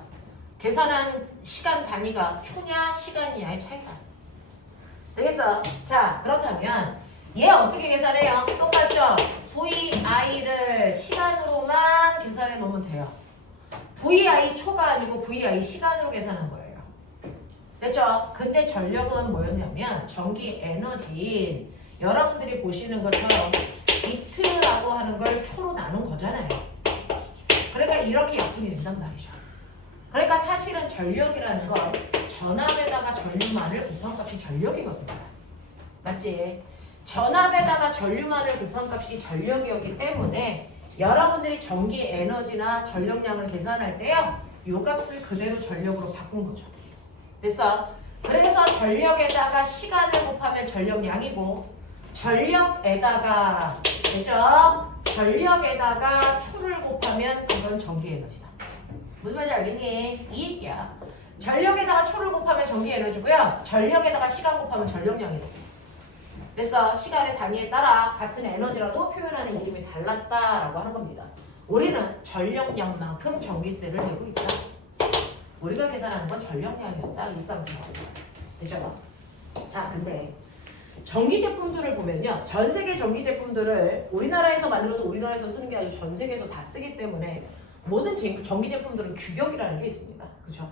계산한 시간 단위가 초냐 시간이냐의 차이가. 되겠어? 자, 그렇다면 얘 어떻게 계산해요? 똑같죠? VI를 시간으로만 계산해 놓으면 돼요. VI 초가 아니고 VI 시간으로 계산한 거예요. 됐죠? 근데 전력은 뭐였냐면 전기 에너지 여러분들이 보시는 것처럼 비트라고 하는 걸 초로 나눈 거잖아요. 그러니까 이렇게 약분이 된단 말이죠. 그러니까 사실은 전력이라는 건 전압에다가 전류만을 곱한 값이 전력이거든요. 맞지? 전압에다가 전류만을 곱한 값이 전력이었기 때문에 여러분들이 전기 에너지나 전력량을 계산할 때요. 요 값을 그대로 전력으로 바꾼 거죠. 됐어? 그래서 전력에다가 시간을 곱하면 전력량이고 전력에다가 그죠? 전력에다가 초를 곱하면 그건 전기 에너지다. 무슨 말인지 알겠니? 이 얘기야. 전력에다가 초를 곱하면 전기 에너지고요. 전력에다가 시간 곱하면 전력량이다. 그래서 시간의 단위에 따라 같은 에너지라도 표현하는 이름이 달랐다라고 하는 겁니다. 우리는 전력량만큼 전기세를 내고 있다. 우리가 계산하는 건 전력량이었다. 일상생활. 되죠? 자, 근데 전기 제품들을 보면요. 전 세계 전기 제품들을 우리나라에서 만들어서 우리나라에서 쓰는 게 아니고 전 세계에서 다 쓰기 때문에 모든 전기 제품들은 규격이라는 게 있습니다. 그렇죠?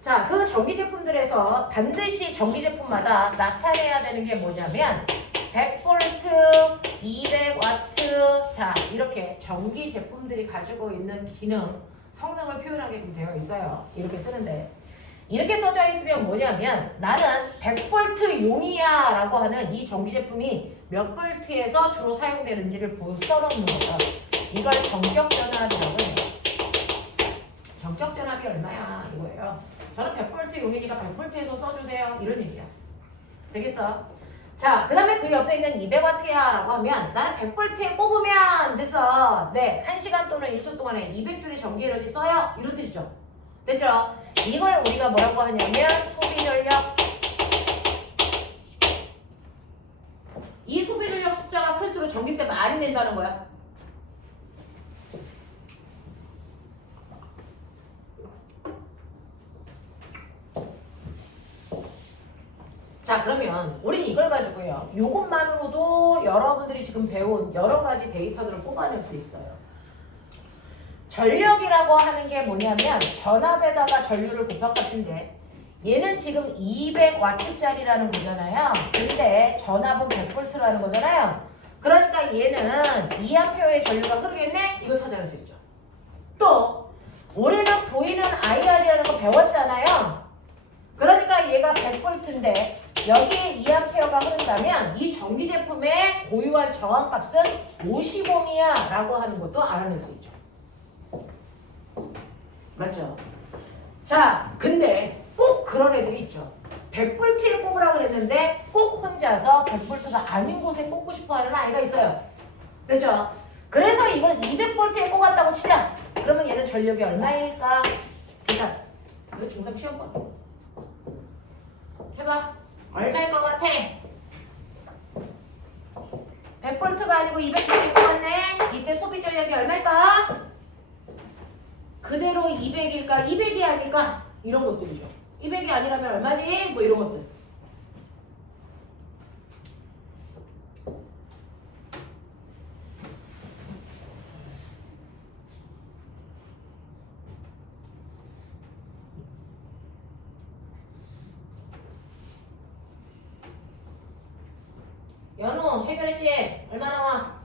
자, 그 전기 제품들에서 반드시 전기 제품마다 나타내야 되는 게 뭐냐면 100V, 200W, 자 이렇게 전기 제품들이 가지고 있는 기능, 성능을 표현하게끔 되어 있어요. 이렇게 쓰는데 이렇게 써져 있으면 뭐냐면 나는 100V 용이야 라고 하는 이 전기 제품이 몇 볼트에서 주로 사용되는지를 써놓는 거죠. 이걸 전격 전압이라고 해요. 전격 전압이 얼마야 이거예요. 저는 100V 용이니까 100V에서 써주세요. 이런 얘기야. 되겠어? 자, 그 다음에 그 옆에 있는 200W야 라고 하면 나는 100V에 꼽으면 돼서 네, 1시간 또는 1초 동안에 200J의 전기 에너지 써요. 이런 뜻이죠. 됐죠? 이걸 우리가 뭐라고 하냐면 소비 전력. 이 소비 전력 숫자가 클수록 전기세 많이 낸다는 거야. 자, 그러면 우린 이걸 가지고요. 이것만으로도 여러분들이 지금 배운 여러 가지 데이터들을 뽑아낼 수 있어요. 전력이라고 하는 게 뭐냐면 전압에다가 전류를 곱한 값인데 얘는 지금 200W짜리라는 거잖아요. 근데 전압은 100V라는 거잖아요. 그러니까 얘는 2A의 전류가 흐르겠네? 이거 찾아낼 수 있죠. 또 우리는 V는 IR이라는 거 배웠잖아요. 그러니까 얘가 100V인데 여기에 2A가 흐른다면 이 전기 제품의 고유한 저항값은 50ohm이야 라고 하는 것도 알아낼 수 있죠. 맞죠? 자, 근데 꼭 그런 애들이 있죠. 100V에 꼽으라 그랬는데 꼭 혼자서 100V가 아닌 곳에 꼽고 싶어 하는 아이가 있어요. 그렇죠? 그래서 이걸 200V에 꼽았다고 치자. 그러면 얘는 전력이 얼마일까? 계산. 이거 중3 시험 봐. 해봐. 얼마일 것 같아? 100V가 아니고 200V에 꼽았네. 이때 소비 전력이 얼마일까? 그대로 200일까? 200이 아닐까? 이런 것들이죠. 200이 아니라면 얼마지? 뭐 이런 것들. 연우 해결했지? 얼마 나와?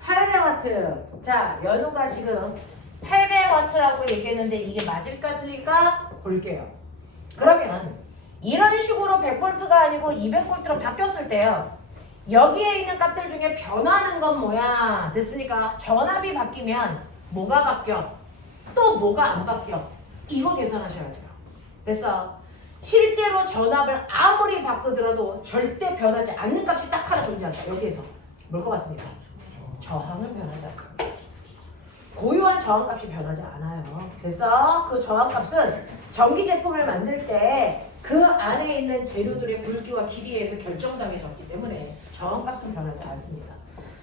800W. 자, 연우가 지금 800W라고 얘기했는데 이게 맞을까 틀릴까? 볼게요. 그러면 이런 식으로 100V가 아니고 200V로 바뀌었을 때요. 여기에 있는 값들 중에 변하는 건 뭐야? 됐습니까? 전압이 바뀌면 뭐가 바뀌어? 또 뭐가 안 바뀌어? 이거 계산하셔야 돼요. 됐어? 실제로 전압을 아무리 바꾸더라도 절대 변하지 않는 값이 딱 하나 존재한다. 여기에서. 뭘 것 같습니까? 저항은 변하지 않습니다. 고유한 저항값이 변하지 않아요. 그래서 그 저항값은 전기 제품을 만들 때 그 안에 있는 재료들의 굵기와 길이에 의해서 결정당해졌기 때문에 저항값은 변하지 않습니다.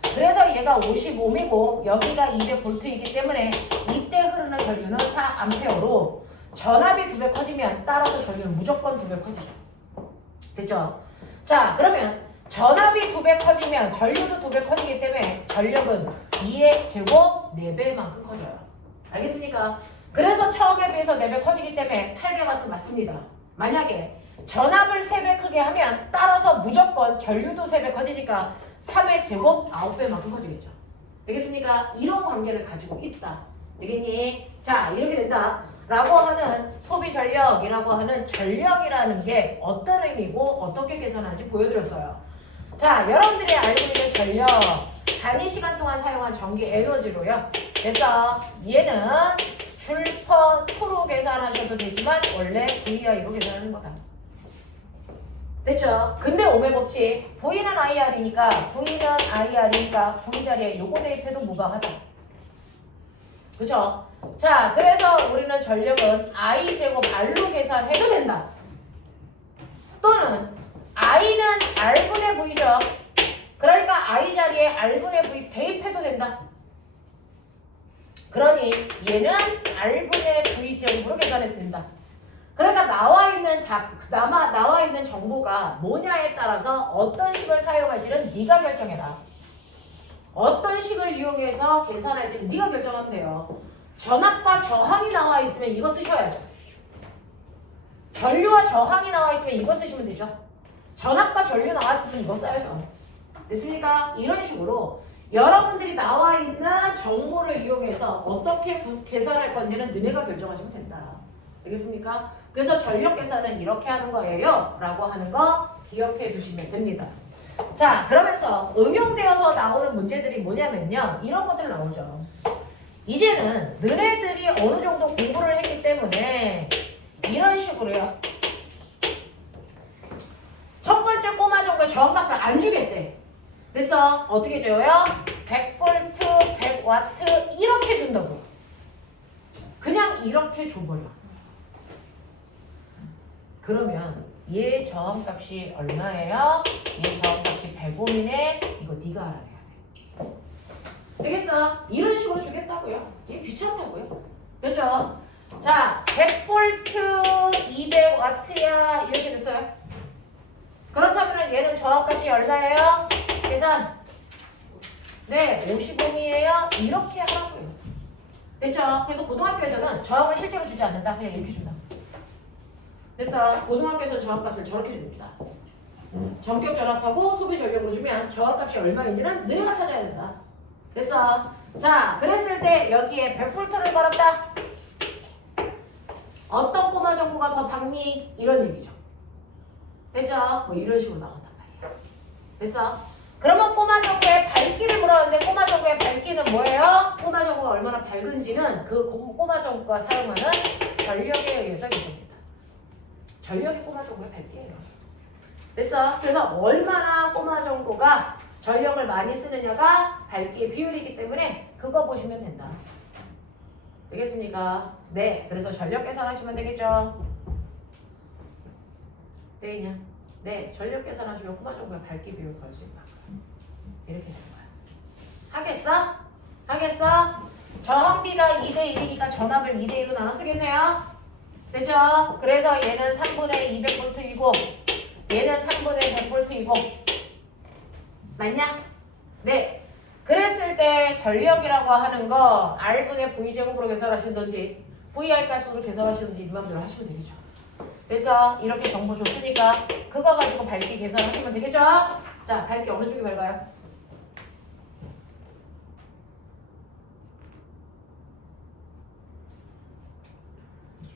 그래서 얘가 55이고 여기가 200V이기 때문에 이때 흐르는 전류는 4A로 전압이 2배 커지면 따라서 전류는 무조건 2배 커지죠. 됐죠? 자, 그러면 전압이 2배 커지면 전류도 2배 커지기 때문에 전력은 2의 제곱 4배만큼 커져요. 알겠습니까? 그래서 처음에 비해서 4배 커지기 때문에 800W 맞습니다. 만약에 전압을 3배 크게 하면 따라서 무조건 전류도 3배 커지니까 3의 제곱 9배만큼 커지겠죠. 되겠습니까? 이런 관계를 가지고 있다. 되겠니? 자, 이렇게 된다. 라고 하는 소비 전력이라고 하는 전력이라는 게 어떤 의미고 어떻게 계산하는지 보여드렸어요. 자, 여러분들이 알고 있는 전력, 단위 시간 동안 사용한 전기 에너지로요. 그래서 얘는 줄퍼 초로 계산하셔도 되지만 원래 VI로 계산하는 거다. 됐죠? 근데 오메 법칙 V는 IR이니까 V는 IR이니까 V 자리에 요거 대입해도 무방하다. 그죠? 자, 그래서 우리는 전력은 I 제곱 R로 계산해도 된다. 또는 I는 R분의 V죠. 그러니까 I 자리에 R분의 V 대입해도 된다. 그러니 얘는 R분의 V제곱으로 계산이 된다. 그러니까 나와 있는 정보가 뭐냐에 따라서 어떤 식을 사용할지는 네가 결정해라. 어떤 식을 이용해서 계산할지는 네가 결정하면 돼요. 전압과 저항이 나와 있으면 이거 쓰셔야죠. 전류와 저항이 나와 있으면 이거 쓰시면 되죠. 전압과 전류 나왔으면 이거 써야죠. 됐습니까? 이런 식으로 여러분들이 나와 있는 정보를 이용해서 어떻게 계산할 건지는 너네가 결정하시면 된다. 알겠습니까? 그래서 전력 계산은 이렇게 하는 거예요 라고 하는 거 기억해 두시면 됩니다. 자, 그러면서 응용되어서 나오는 문제들이 뭐냐면요, 이런 것들 나오죠. 이제는 너네들이 어느 정도 공부를 했기 때문에 이런 식으로요. 첫 번째 꼬마 정도의 저항값을 안 주겠대. 그래서 어떻게 줘요? 100V, 100W 이렇게 준다고. 그냥 이렇게 줘버려. 그러면 얘 저항값이 얼마예요? 얘 저항값이 100ohm이네. 이거 네가 알아야 돼. 되겠어? 이런 식으로 주겠다고요. 이게 귀찮다고요. 됐죠? 자, 100V, 200W야 이렇게 됐어요. 그렇다면 얘는 저항값이 얼마예요? 계산. 네, 50ohm이에요. 이렇게 하라고요. 됐죠? 그래서 고등학교에서는 저항을 실제로 주지 않는다. 그냥 이렇게 준다. 됐어? 고등학교에서는 저항값을 저렇게 줍니다. 전격 전압하고 소비 전력으로 주면 저항값이 얼마인지는 너희가 찾아야 된다. 됐어? 자, 그랬을 때 여기에 100V를 걸었다. 어떤 꼬마 정보가 더 박니? 이런 얘기죠. 됐죠? 뭐 이런 식으로 나간단 말이야. 됐어? 그러면 꼬마 정보의 밝기를 물었는데 꼬마 정보의 밝기는 뭐예요? 꼬마 정보가 얼마나 밝은지는 그 꼬마 정보가 사용하는 전력에 의해서 이루어집니다. 전력이 꼬마 정보의 밝기예요. 됐어? 그래서 얼마나 꼬마 정보가 전력을 많이 쓰느냐가 밝기의 비율이기 때문에 그거 보시면 된다. 되겠습니까? 네. 그래서 전력 계산하시면 되겠죠? 되겠냐? 네. 전력 계산하시면 꼬마 정보의 밝기 비율 구할 수 있다. 이렇게 되는 거야. 하겠어? 하겠어? 저항비가 2대1이니까 전압을 2대1로 나눠 쓰겠네요. 됐죠? 그래서 얘는 3분의 200V이고 얘는 3분의 100V이고 맞냐? 네. 그랬을 때 전력이라고 하는 거 R분의 V제곱으로 계산하시든지 VI 값으로 계산하시든지 이 맘대로 하시면 되겠죠. 그래서 이렇게 정보 줬으니까 그거 가지고 밝기 계산하시면 되겠죠? 자, 밝기 어느 쪽이 밝아요?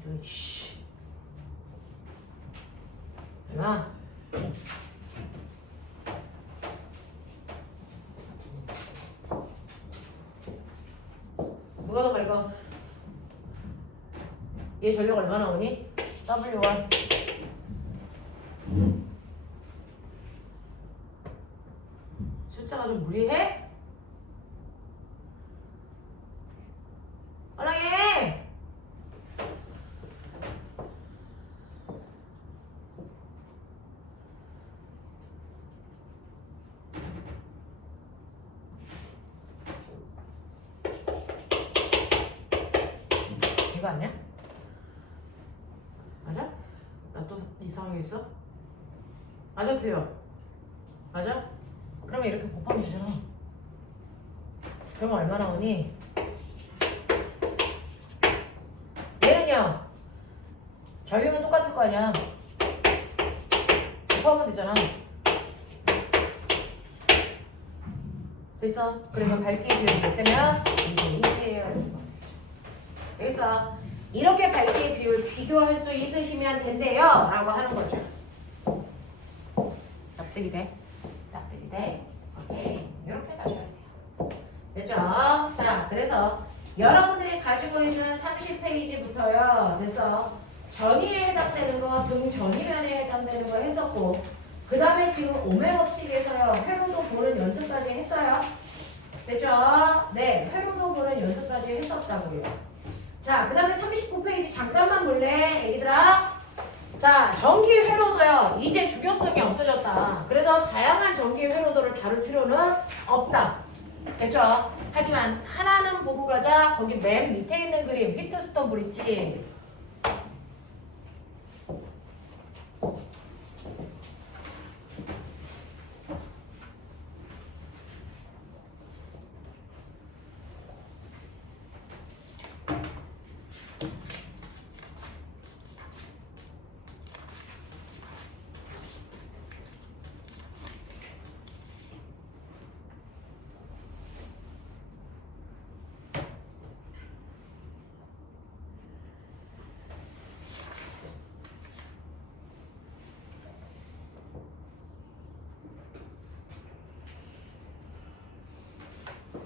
이런 씨. 얼마? 누가 더 밝아? 얘 전력 얼마 나오니? W1 숫자가 좀 무리해? 빨리 해! 이거 아니야? 맞아? 나 또 이상하게 있어? 맞아, 틀려? 맞아? 그러면 이렇게 곱하면 되잖아. 그러면 얼마 나오니? 얘는요, 전류는 똑같을 거 아니야. 곱하면 되잖아. 됐어? 그래서 밝기 비율이 몇 대면? 2대1이에요. 그래서 이렇게 밝기 비율 비교할 수 있으시면 된대요 라고 하는 거죠. 납득이 돼? 납득이 돼? 오케이. 이렇게 가셔야 돼요. 됐죠? 자, 그래서 여러분들이 가지고 있는 30페이지부터요. 그래서 전위에 해당되는 거, 등 전위면에 해당되는 거 했었고 그 다음에 지금 오메 법칙에서요. 회로도 보는 연습까지 했어요. 됐죠? 네, 회로도 보는 연습까지 했었다고요. 자, 그 다음에 39페이지 잠깐만 볼래, 애기들아? 자, 전기 회로도요. 이제 중요성이 없어졌다. 그래서 다양한 전기 회로도를 다룰 필요는 없다. 됐죠? 하지만 하나는 보고 가자. 거기 맨 밑에 있는 그림 휘트스톤 브릿지.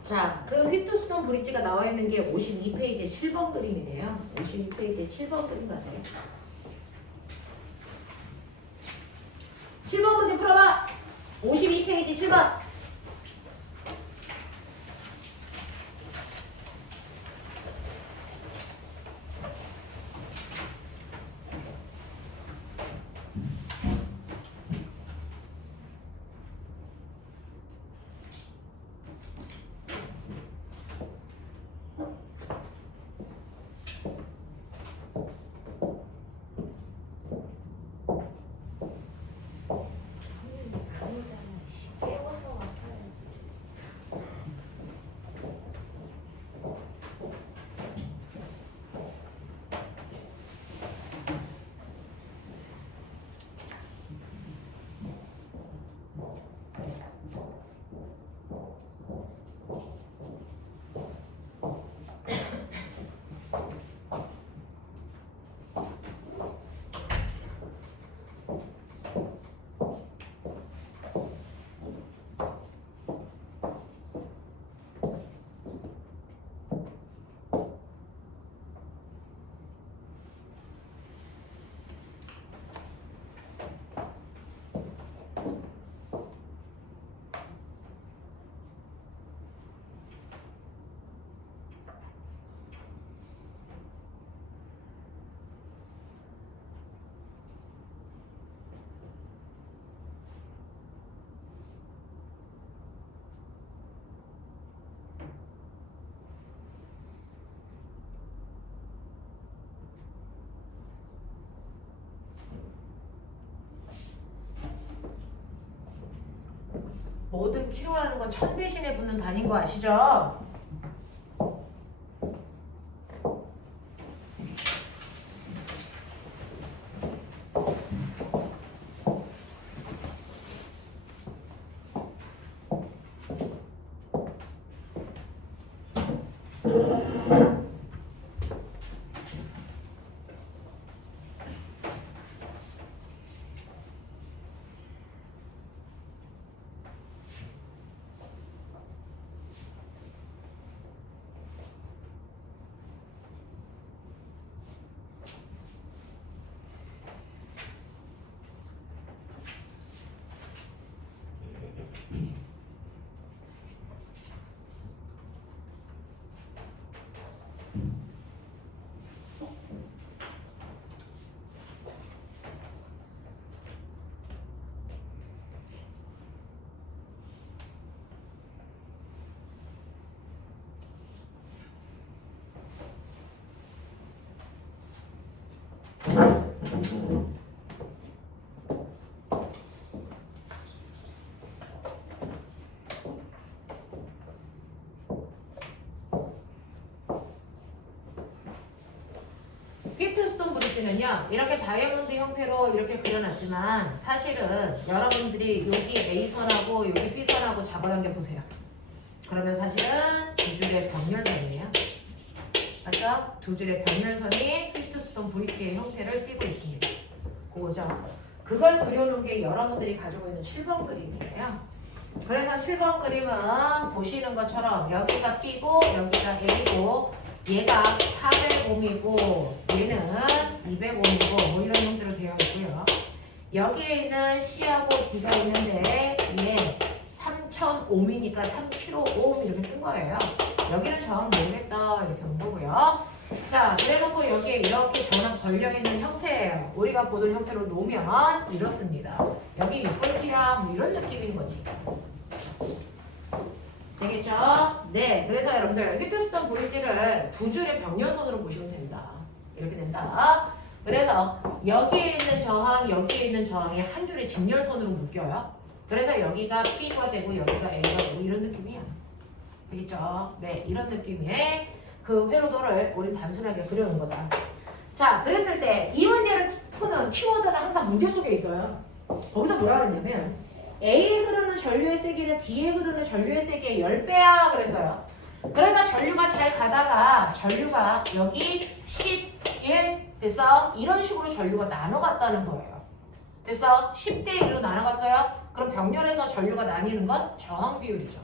자, 그 휘트스톤 브릿지가 나와 있는 게 52페이지 7번 그림이네요. 52페이지 7번 그림 가세요. 7번 문제 풀어봐. 52페이지 7번. 모든 키로라는 건 천 대신에 붙는 단위인 거 아시죠? 휘트스톤 브릿지는요 이렇게 다이아몬드 형태로 이렇게 그려놨지만 사실은 여러분들이 여기 A선하고 여기 B선하고 잡아당겨 보세요. 그러면 사실은 두 줄의 병렬선이에요. 맞죠? 두 줄의 병렬선이 휘트스톤 브릿지의 형태를 띠고 있습니다. 그거죠. 그걸 그려놓은 게 여러분들이 가지고 있는 7번 그림이에요. 그래서 7번 그림은 보시는 것처럼 여기가 B고 여기가 A고 얘가 400옴이고 얘는 200옴이고 뭐 이런 형태로 되어 있고요. 여기에 있는 C하고 D가 있는데 얘 3000옴이니까 3kΩ 이렇게 쓴 거예요. 여기는 정 모르겠어 이렇게 온 거고요. 자, 그래놓고 여기에 이렇게 전원 걸려있는 형태예요. 우리가 보던 형태로 놓으면 이렇습니다. 여기 6볼트야 뭐 이런 느낌인 거지. 되겠죠? 네, 그래서 여러분들 휘트스톤 브릿지를 두 줄의 병렬선으로 보시면 된다. 이렇게 된다. 그래서 여기에 있는 저항, 여기에 있는 저항이 한 줄의 직렬선으로 묶여요. 그래서 여기가 B가 되고 여기가 A가 되고 이런 느낌이야. 되겠죠? 네, 이런 느낌의 그 회로도를 우린 단순하게 그려놓은 거다. 자, 그랬을 때 이 문제를 푸는 키워드는 항상 문제 속에 있어요. 거기서 뭐라 그랬냐면 A에 흐르는 전류의 세기는 D에 흐르는 전류의 세기의 10배야 그랬어요. 그러니까 전류가 잘 가다가 전류가 여기 11 됐어? 이런 식으로 전류가 나눠갔다는 거예요. 됐어? 10대 1로 나눠갔어요? 그럼 병렬에서 전류가 나뉘는 건 저항 비율이죠.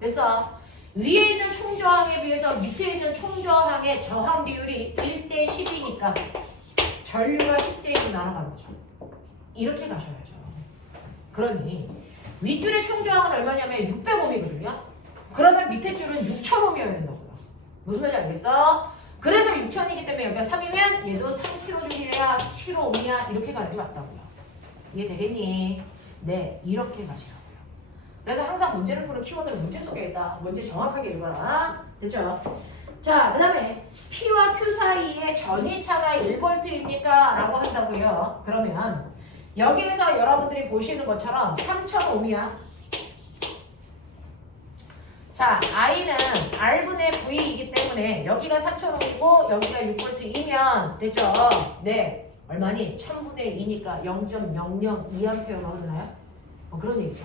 됐어? 위에 있는 총저항에 비해서 밑에 있는 총저항의 저항 비율이 1대 10이니까 전류가 10대 1로 나눠가는 거죠. 이렇게 가셔야죠. 그러니 윗줄의 총저항은 얼마냐면 600옴이거든요. 그러면 밑에 줄은 6000옴이어야 된다고요. 무슨 말인지 알겠어? 그래서 6000이기 때문에 여기가 3이면 얘도 3kJ야 7옴이야 이렇게 가는 게 맞다고요. 이해되겠니? 네, 이렇게 가시라고요. 그래서 항상 문제를 푸는 키워드는 문제 속에 있다. 문제 정확하게 읽어라. 됐죠? 자, 그 다음에 P와 Q 사이의 전위차가 1V입니까? 라고 한다고요. 그러면 여기에서 여러분들이 보시는 것처럼 3000옴이야. 자, I는 R분의 V이기 때문에 여기가 3000옴이고 여기가 6V이면 됐죠? 네. 얼마니? 1000분의 2니까 0.002A가 흐르나요? 그런 얘기죠.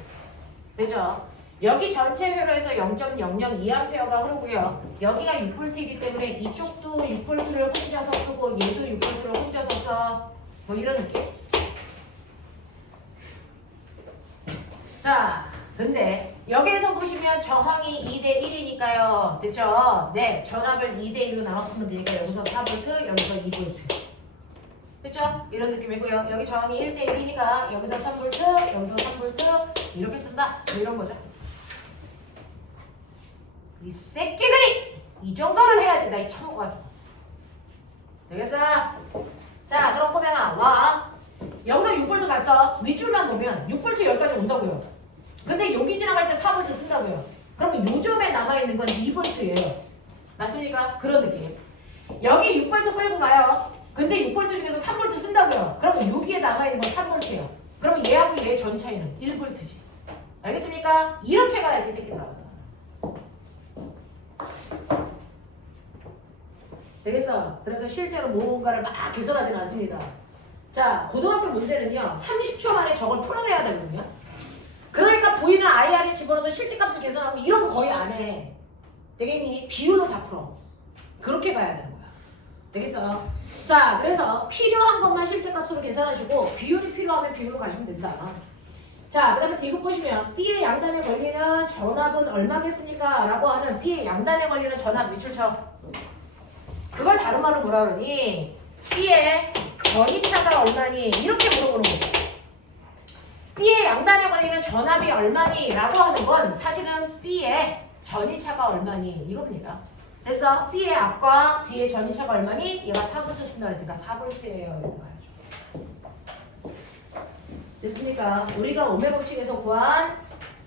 되죠? 여기 전체 회로에서 0.002A가 흐르고요. 여기가 6V이기 때문에 이쪽도 6V를 혼자서 쓰고 얘도 6V를 혼자서 써. 뭐 이런 느낌? 자, 근데 여기에서 보시면 저항이 2대 1이니까요. 됐죠? 네, 전압을 2대 1로 나눴으면 되니까 여기서 4V, 여기서 2V. 됐죠? 이런 느낌이고요. 여기 저항이 1대 1이니까 여기서 3V, 여기서 3V 이렇게 쓴다. 뭐 이런 거죠. 이 새끼들이 이 정도는 해야지. 나 이 처먹어가지고. 되겠어? 자, 그럼 꼬맹아 와. 여기서 6V 갔어. 윗줄만 보면 6V 여기까지 온다고요. 근데 여기 지나갈 때 4V 쓴다고요. 그러면 요점에 남아있는 건 2V예요. 맞습니까? 그런 느낌. 여기 6V 끌고 가요. 근데 6V 중에서 3V 쓴다고요. 그러면 여기에 남아있는 건 3V예요. 그러면 얘하고 얘의 전위 차이는 1V지. 알겠습니까? 이렇게 가야지 이 새끼들아. 되겠어? 그래서 실제로 뭔가를 막 개설하지는 않습니다. 자, 고등학교 문제는요. 30초 만에 저걸 풀어내야 되거든요. 그러니까 V는 IR에 집어넣어서 실질값을 계산하고 이런 거 거의 안 해. 되겠니? 비율로 다 풀어. 그렇게 가야 되는 거야. 되겠어? 자, 그래서 필요한 것만 실질값으로 계산하시고 비율이 필요하면 비율로 가시면 된다. 자, 그 다음에 디귿 보시면 B의 양단에 걸리는 전압은 얼마겠습니까? 라고 하는 B의 양단에 걸리는 전압 밑줄 쳐. 그걸 다른 말로 뭐라 그러니? B의 전위차가 얼마니? 이렇게 물어보는 거죠. B의 양단에 걸리는 전압이 얼마니? 라고 하는 건 사실은 B의 전위차가 얼마니? 이겁니다. 됐어? B의 앞과 뒤의 전위차가 얼마니? 얘가 4V 쓴다 그랬으니까 4V예요. 이렇게 가야죠. 됐습니까? 우리가 오메 법칙에서 구한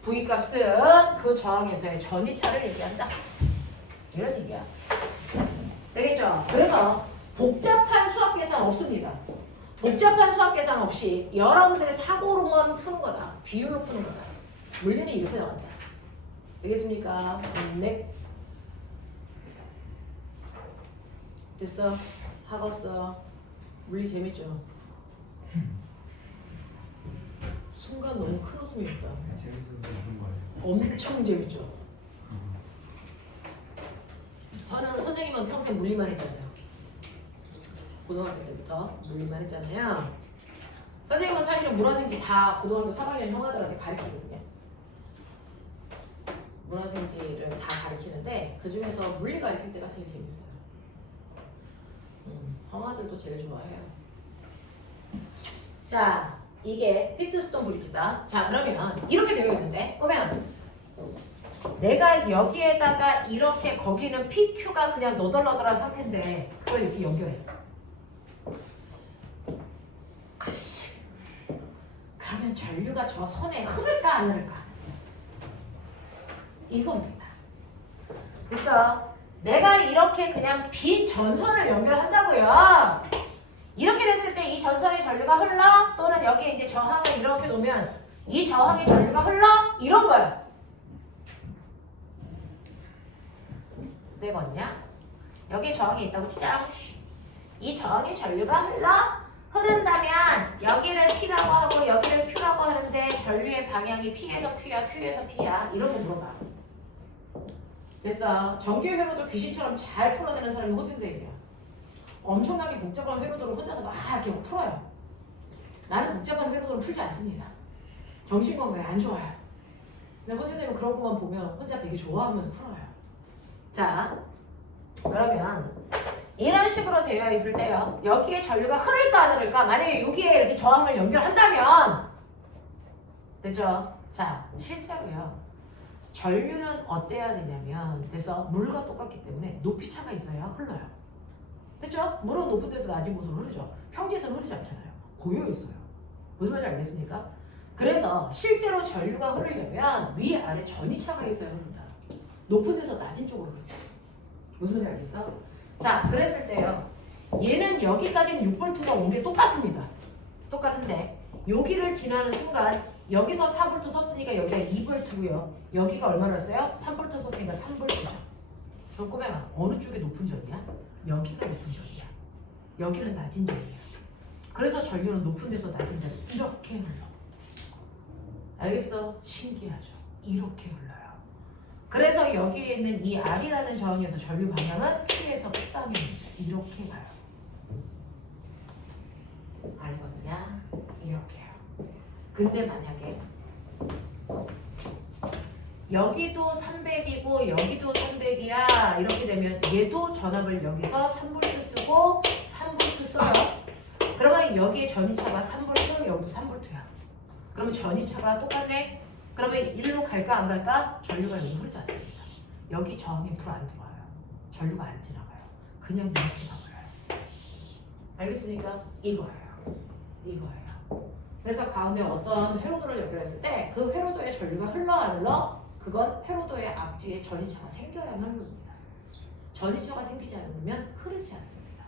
V값은 그 저항에서의 전위차를 얘기한다. 이런 얘기야. 되겠죠? 그래서 복잡한 수학 계산 없습니다. 복잡한 수학 계산 없이 여러분들의 사고로만 푸는 거다. 비율로 푸는 거다. 물리는 이렇게 나온다. 되겠습니까? 네. 됐어? 하겠어. 물리 재밌죠? 순간 너무 큰 웃음이었다. 재밌어서 무슨 거예요? 엄청 재밌죠? 저는 선생님은 평생 물리만 했잖아요. 고등학교 때부터 물리만 했잖아요. 선생님은 사실은 문화생지 다 고등학교 3학년 형아들한테 가르치거든요. 문화생지를 다 가르치는데 그 중에서 물리 가르칠 때가 제일 재밌어요. 형아들도 제일 좋아해요. 자, 이게 휘트스톤 브릿지다. 자, 그러면 이렇게 되어 있는데 꼬맹아, 내가 여기에다가 이렇게 거기는 PQ가 그냥 너덜너덜한 상태인데 그걸 이렇게 연결해. 아이씨, 그러면 전류가 저 선에 흐를까 안 흐를까? 이겁니다. 됐어. 내가 이렇게 그냥 빈 전선을 연결한다고요. 이렇게 됐을 때 이 전선의 전류가 흘러 또는 여기에 이제 저항을 이렇게 놓으면 이 저항의 전류가 흘러 이런 거야. 되겠냐? 여기에 저항이 있다고 치자. 이 저항의 전류가 흐른다면 여기를 P라고 하고 여기를 Q라고 하는데 전류의 방향이 P에서 Q야, Q에서 P야. 이런 거 물어봐. 됐어. 정규 회로도 귀신처럼 잘 풀어내는 사람이 호준생이야. 엄청나게 복잡한 회로도를 혼자서 막 이렇게 풀어요. 나는 복잡한 회로도를 풀지 않습니다. 정신건강에 안 좋아요. 근데 호준생은 그런 것만 보면 혼자 되게 좋아하면서 풀어요. 자, 그러면 이런 식으로 되어 있을 때요. 여기에 전류가 흐를까 안 흐를까? 만약에 여기에 이렇게 저항을 연결한다면 됐죠? 자, 실제로요. 전류는 어때야 되냐면 그래서 물과 똑같기 때문에 높이 차가 있어야 흘러요. 됐죠? 물은 높은 데서 낮은 곳으로 흐르죠. 평지에서는 흐르지 않잖아요. 고여 있어요. 무슨 말인지 알겠습니까? 그래서 실제로 전류가 흐르려면 위아래 전이차가 있어야 흐른다. 높은 데서 낮은 쪽으로 흐르죠. 무슨 말인지 알겠어? 자, 그랬을 때요. 얘는 여기까지는 6V가 온 게 똑같습니다. 똑같은데 여기를 지나는 순간 여기서 4V 썼으니까 여기가 2V고요. 여기가 얼마나 썼어요? 3V 썼으니까 3V죠. 그럼 꼬맹아, 어느 쪽이 높은 전이야? 여기가 높은 전이야. 여기는 낮은 전이야. 그래서 전류는 높은 데서 낮은 전을 이렇게 흘러. 알겠어? 신기하죠? 이렇게 흘러요. 그래서 여기에 있는 이 R이라는 저항에서 전류 방향은 Q에서 P방향입니다. 이렇게 가요. 알겠냐? 이렇게요. 근데 만약에 여기도 300이고 여기도 300이야 이렇게 되면 얘도 전압을 여기서 3V 쓰고 3V 써요. 그러면 여기에 전이차가 3V, 여기도 3V야. 그러면 전이차가 똑같네? 그러면 일로 갈까 안 갈까? 전류가 여기 흐르지 않습니다. 여기 저항이 불 안 들어와요. 전류가 안 지나가요. 그냥 이렇게 가버려요. 알겠습니까? 이거예요. 이거예요. 그래서 가운데 어떤 회로도를 연결했을 때 그 회로도의 전류가 흘러 안 흘러? 그건 회로도의 앞뒤에 전이차가 생겨야만 흐릅니다. 전이차가 생기지 않으면 흐르지 않습니다.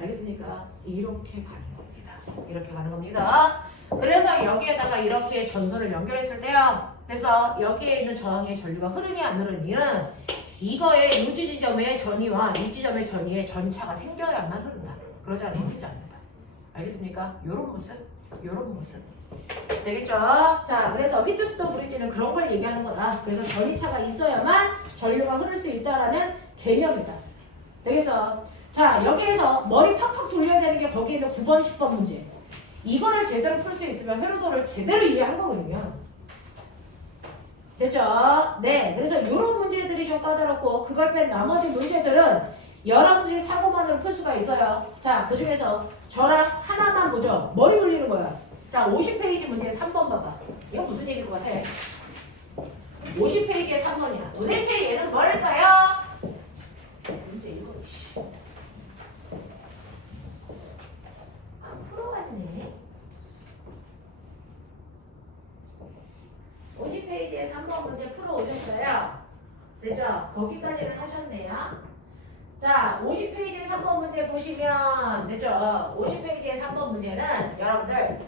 알겠습니까? 이렇게 가는 겁니다. 이렇게 가는 겁니다. 그래서 여기에다가 이렇게 전선을 연결했을 때요. 그래서 여기에 있는 저항의 전류가 흐르니 안 흐르니는 이거의 이 지점의 전이와 이 지점의 전이에 전차가 생겨야만 흐른다. 그러지 않으면 흐르지 않는다. 알겠습니까? 요런 모습, 요런 모습. 되겠죠? 자, 그래서 휘트스톤 브릿지는 그런 걸 얘기하는 거다. 그래서 전이차가 있어야만 전류가 흐를 수 있다라는 개념이다. 되겠어? 자, 여기에서 머리 팍팍 돌려야 되는 게 거기에서 9번, 10번 문제. 이거를 제대로 풀 수 있으면 회로도를 제대로 이해한 거거든요. 됐죠? 네. 그래서 이런 문제들이 좀 까다롭고 그걸 뺀 나머지 문제들은 여러분들이 사고만으로 풀 수가 있어요. 자, 그 중에서 저랑 하나만 보죠. 머리 돌리는 거야. 자, 50페이지 문제 3번 봐봐. 이거 무슨 얘기일 것 같아? 50페이지에 3번이야. 도대체 얘는 뭘까요? 문제 이거 안 풀어갔네. 50페이지에 3번 문제 풀어오셨어요. 됐죠? 거기까지는 하셨네요. 자, 50페이지에 3번 문제 보시면 됐죠? 50페이지에 3번 문제는 여러분들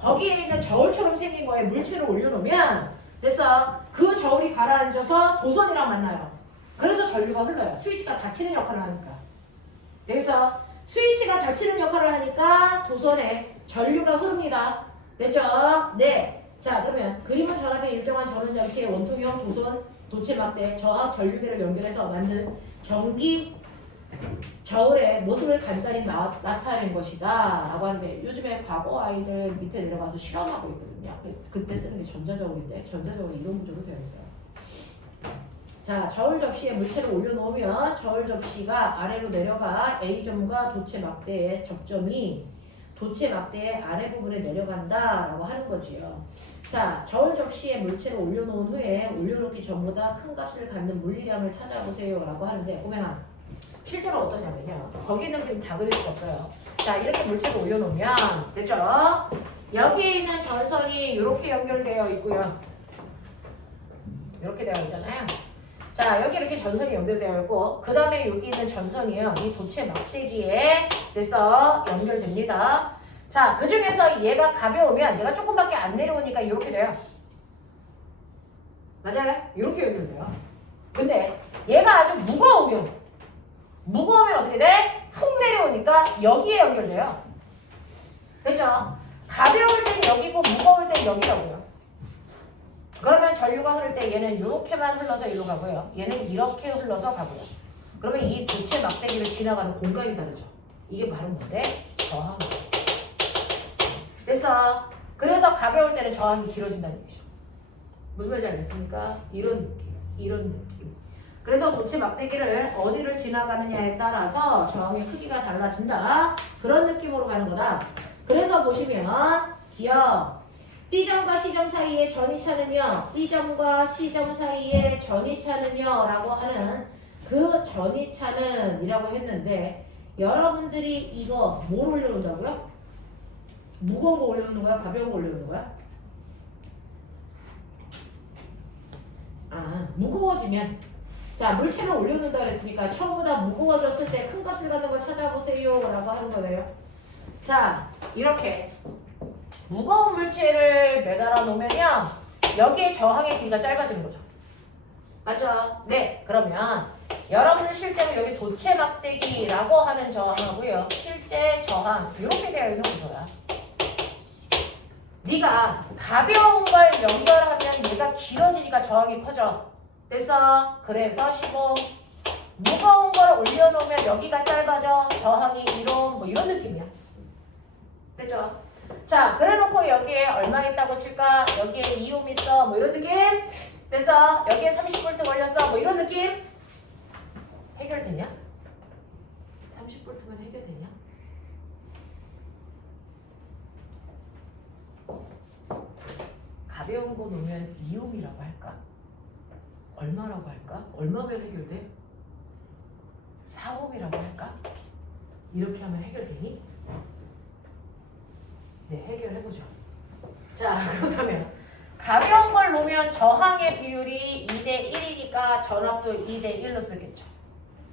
거기에 있는 저울처럼 생긴 거에 물체를 올려놓으면 됐어? 그 저울이 가라앉아서 도선이랑 만나요. 그래서 전류가 흘러요. 스위치가 닫히는 역할을 하니까. 그래서 스위치가 닫히는 역할을 하니까 도선에 전류가 흐릅니다. 됐죠? 네. 자, 그러면 그림은 전압의 일정한 전원 장치의 원통형 도선 도체 막대 저압 전류계를 연결해서 만든 전기 저울의 모습을 간단히 나타낸 것이다 라고 하는데 요즘에 과거 아이들 밑에 내려가서 실험하고 있거든요. 그때 쓰는 게 전자저울인데 전자저울이 이런 구조로 되어 있어요. 자, 저울 접시에 물체를 올려놓으면 저울 접시가 아래로 내려가 A점과 도체 막대의 접점이 도체 막대의 아래 부분에 내려간다 라고 하는 거지요. 자, 저울 접시에 물체를 올려놓은 후에 올려놓기 전보다 큰 값을 갖는 물리량을 찾아보세요 라고 하는데 꼬맹아, 실제로 어떠냐면요. 거기는 그림 다 그릴 수가 없어요. 자, 이렇게 물체를 올려놓으면 됐죠? 여기에 있는 전선이 이렇게 연결되어 있고요. 이렇게 되어 있잖아요. 자, 여기 이렇게 전선이 연결되어 있고 그 다음에 여기 있는 전선이요. 이 도체 막대기에 돼서 연결됩니다. 자, 그 중에서 얘가 가벼우면 얘가 조금밖에 안 내려오니까 이렇게 돼요. 맞아요? 이렇게 연결돼요. 근데 얘가 아주 무거우면 어떻게 돼? 훅 내려오니까 여기에 연결돼요. 됐죠? 가벼울 땐 여기고 무거울 땐 여기라고요. 그러면 전류가 흐를 때 얘는 이렇게만 흘러서 이리로 가고요. 얘는 이렇게 흘러서 가고요. 그러면 이 도체 막대기를 지나가는 공간이 다르죠. 이게 바로 뭔데? 저항. 됐어. 그래서 가벼울 때는 저항이 길어진다는 얘기죠. 무슨 말인지 알겠습니까? 이런 느낌. 이런 느낌. 그래서 도체 막대기를 어디를 지나가느냐에 따라서 저항의 크기가 달라진다. 그런 느낌으로 가는 거다. 그래서 보시면 기억. B점과 C점 사이의 전이차는요. B점과 C점 사이의 전이차는요. 라고 하는 그 전이차는 이라고 했는데 여러분들이 이거 뭘 올려놓는다고요? 무거운 거 올려놓는 거야? 가벼운 거 올려놓는 거야? 아, 무거워지면 자, 물체를 올려놓는다 그랬으니까 처음보다 무거워졌을 때 큰 값을 갖는 거 찾아보세요 라고 하는 거예요. 자, 이렇게 무거운 물체를 매달아 놓으면요 여기에 저항의 길이가 짧아지는 거죠. 맞죠? 네, 그러면 여러분 실제로 여기 도체 막대기라고 하는 저항하고요 실제 저항 이렇게 되어 있는 구조야. 네가 가벼운 걸 연결하면 얘가 길어지니까 저항이 커져. 됐어? 그래서 15. 무거운 걸 올려놓으면 여기가 짧아져. 저항이 1옴 뭐 이런 느낌이야. 됐죠? 자, 그래놓고 여기에 얼마 있다고 칠까? 여기에 2옴 있어. 뭐 이런 느낌? 됐어? 여기에 30V 걸렸어. 뭐 이런 느낌? 해결되냐? 30V면 해결되냐? 가벼운 거 놓으면 2옴이라고 할까? 얼마라고 할까? 얼마면 해결돼? 4옴이라고 할까? 이렇게 하면 해결되니? 네, 해결해보죠. 자, 그렇다면 가벼운 걸 놓으면 저항의 비율이 2대 1이니까 전압도 2대 1로 쓰겠죠.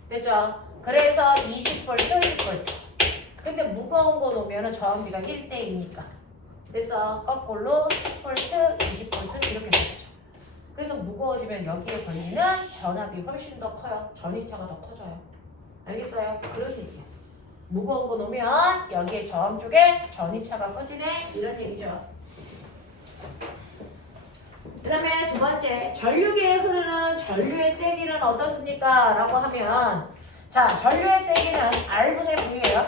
됐죠? 그래서 20V, 10V. 근데 무거운 거 놓으면 저항비가 1대 2니까. 그래서 거꾸로 10V, 20V 이렇게 쓰겠죠. 그래서 무거워지면 여기에 걸리는 전압이 훨씬 더 커요. 전이차가 더 커져요. 알겠어요? 그런 얘기예요. 무거운 거 놓으면 여기에 저항 쪽에 전이차가 커지네. 이런 얘기죠. 그 다음에 두 번째, 전류계에 흐르는 전류의 세기는 어떻습니까? 라고 하면 자, 전류의 세기는 R분의 V예요.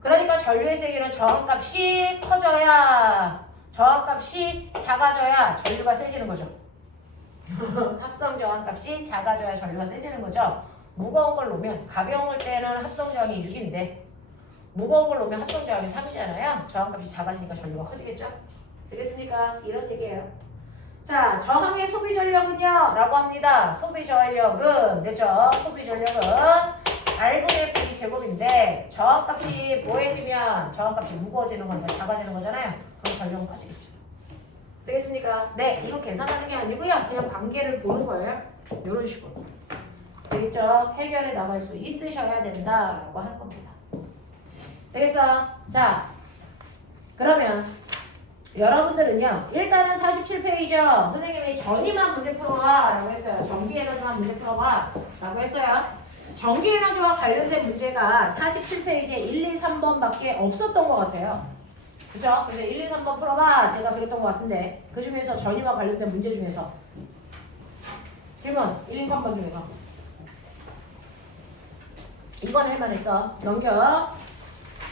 그러니까 전류의 세기는 저항값이 커져야 저항값이 작아져야 전류가 세지는 거죠. 합성 저항값이 작아져야 전류가 세지는 거죠. 무거운 걸 놓으면 가벼운 걸 때는 합성 저항이 6인데 무거운 걸 놓으면 합성 저항이 3이잖아요. 저항값이 작아지니까 전류가 커지겠죠. 되겠습니까? 이런 얘기예요. 자, 저항의 소비 전력은요? 라고 합니다. 소비 전력은 됐죠? 소비 전력은 R분의 V 제곱인데 저항값이 뭐해지면 저항값이 무거워지는 건데 작아지는 거잖아요. 그럼 전력은 커지겠죠. 되겠습니까? 네, 이거 계산하는 게 아니고요. 그냥 관계를 보는 거예요. 이런 식으로. 되겠죠? 해결에 나갈 수 있으셔야 된다라고 하는 겁니다. 되겠어? 자, 그러면 여러분들은요. 일단은 47페이지죠. 선생님이 전이만 문제 풀어와 라고 했어요. 전기에너지만 문제 풀어와 라고 했어요. 전기에너지와 관련된 문제가 47페이지에 1, 2, 3번 밖에 없었던 것 같아요. 그쵸? 근데 1, 2, 3번 풀어봐 제가 그랬던 것 같은데 그 중에서 전이와 관련된 문제 중에서 질문 1, 2, 3번 중에서 이건 할만했어. 넘겨.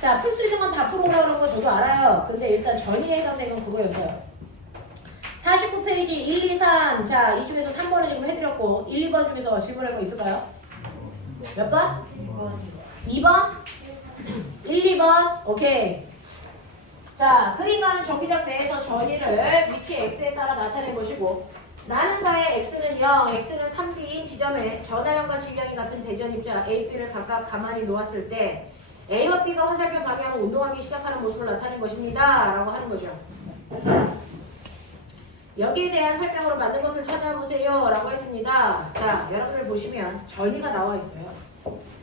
자, 풀 수 있는 건 다 풀어오라는 거 저도 알아요. 근데 일단 전이에 해당되는 그거였어요. 49페이지 1, 2, 3. 자, 이 중에서 3번을 지금 해드렸고 1, 2번 중에서 질문할 거 있을까요? 몇 번? 2번? 1, 2번? 오케이. 자, 그림과는 전기장 내에서 전이를 위치 x에 따라 나타낸 것이고 나는가의 x는 0, x는 3D인 지점에 전하량과 질량이 같은 대전 입자 A, B를 각각 가만히 놓았을 때 A와 B가 화살표 방향으로 운동하기 시작하는 모습을 나타낸 것입니다. 라고 하는 거죠. 여기에 대한 설명으로 맞는 것을 찾아보세요 라고 했습니다. 자, 여러분들 보시면 전위가 나와 있어요.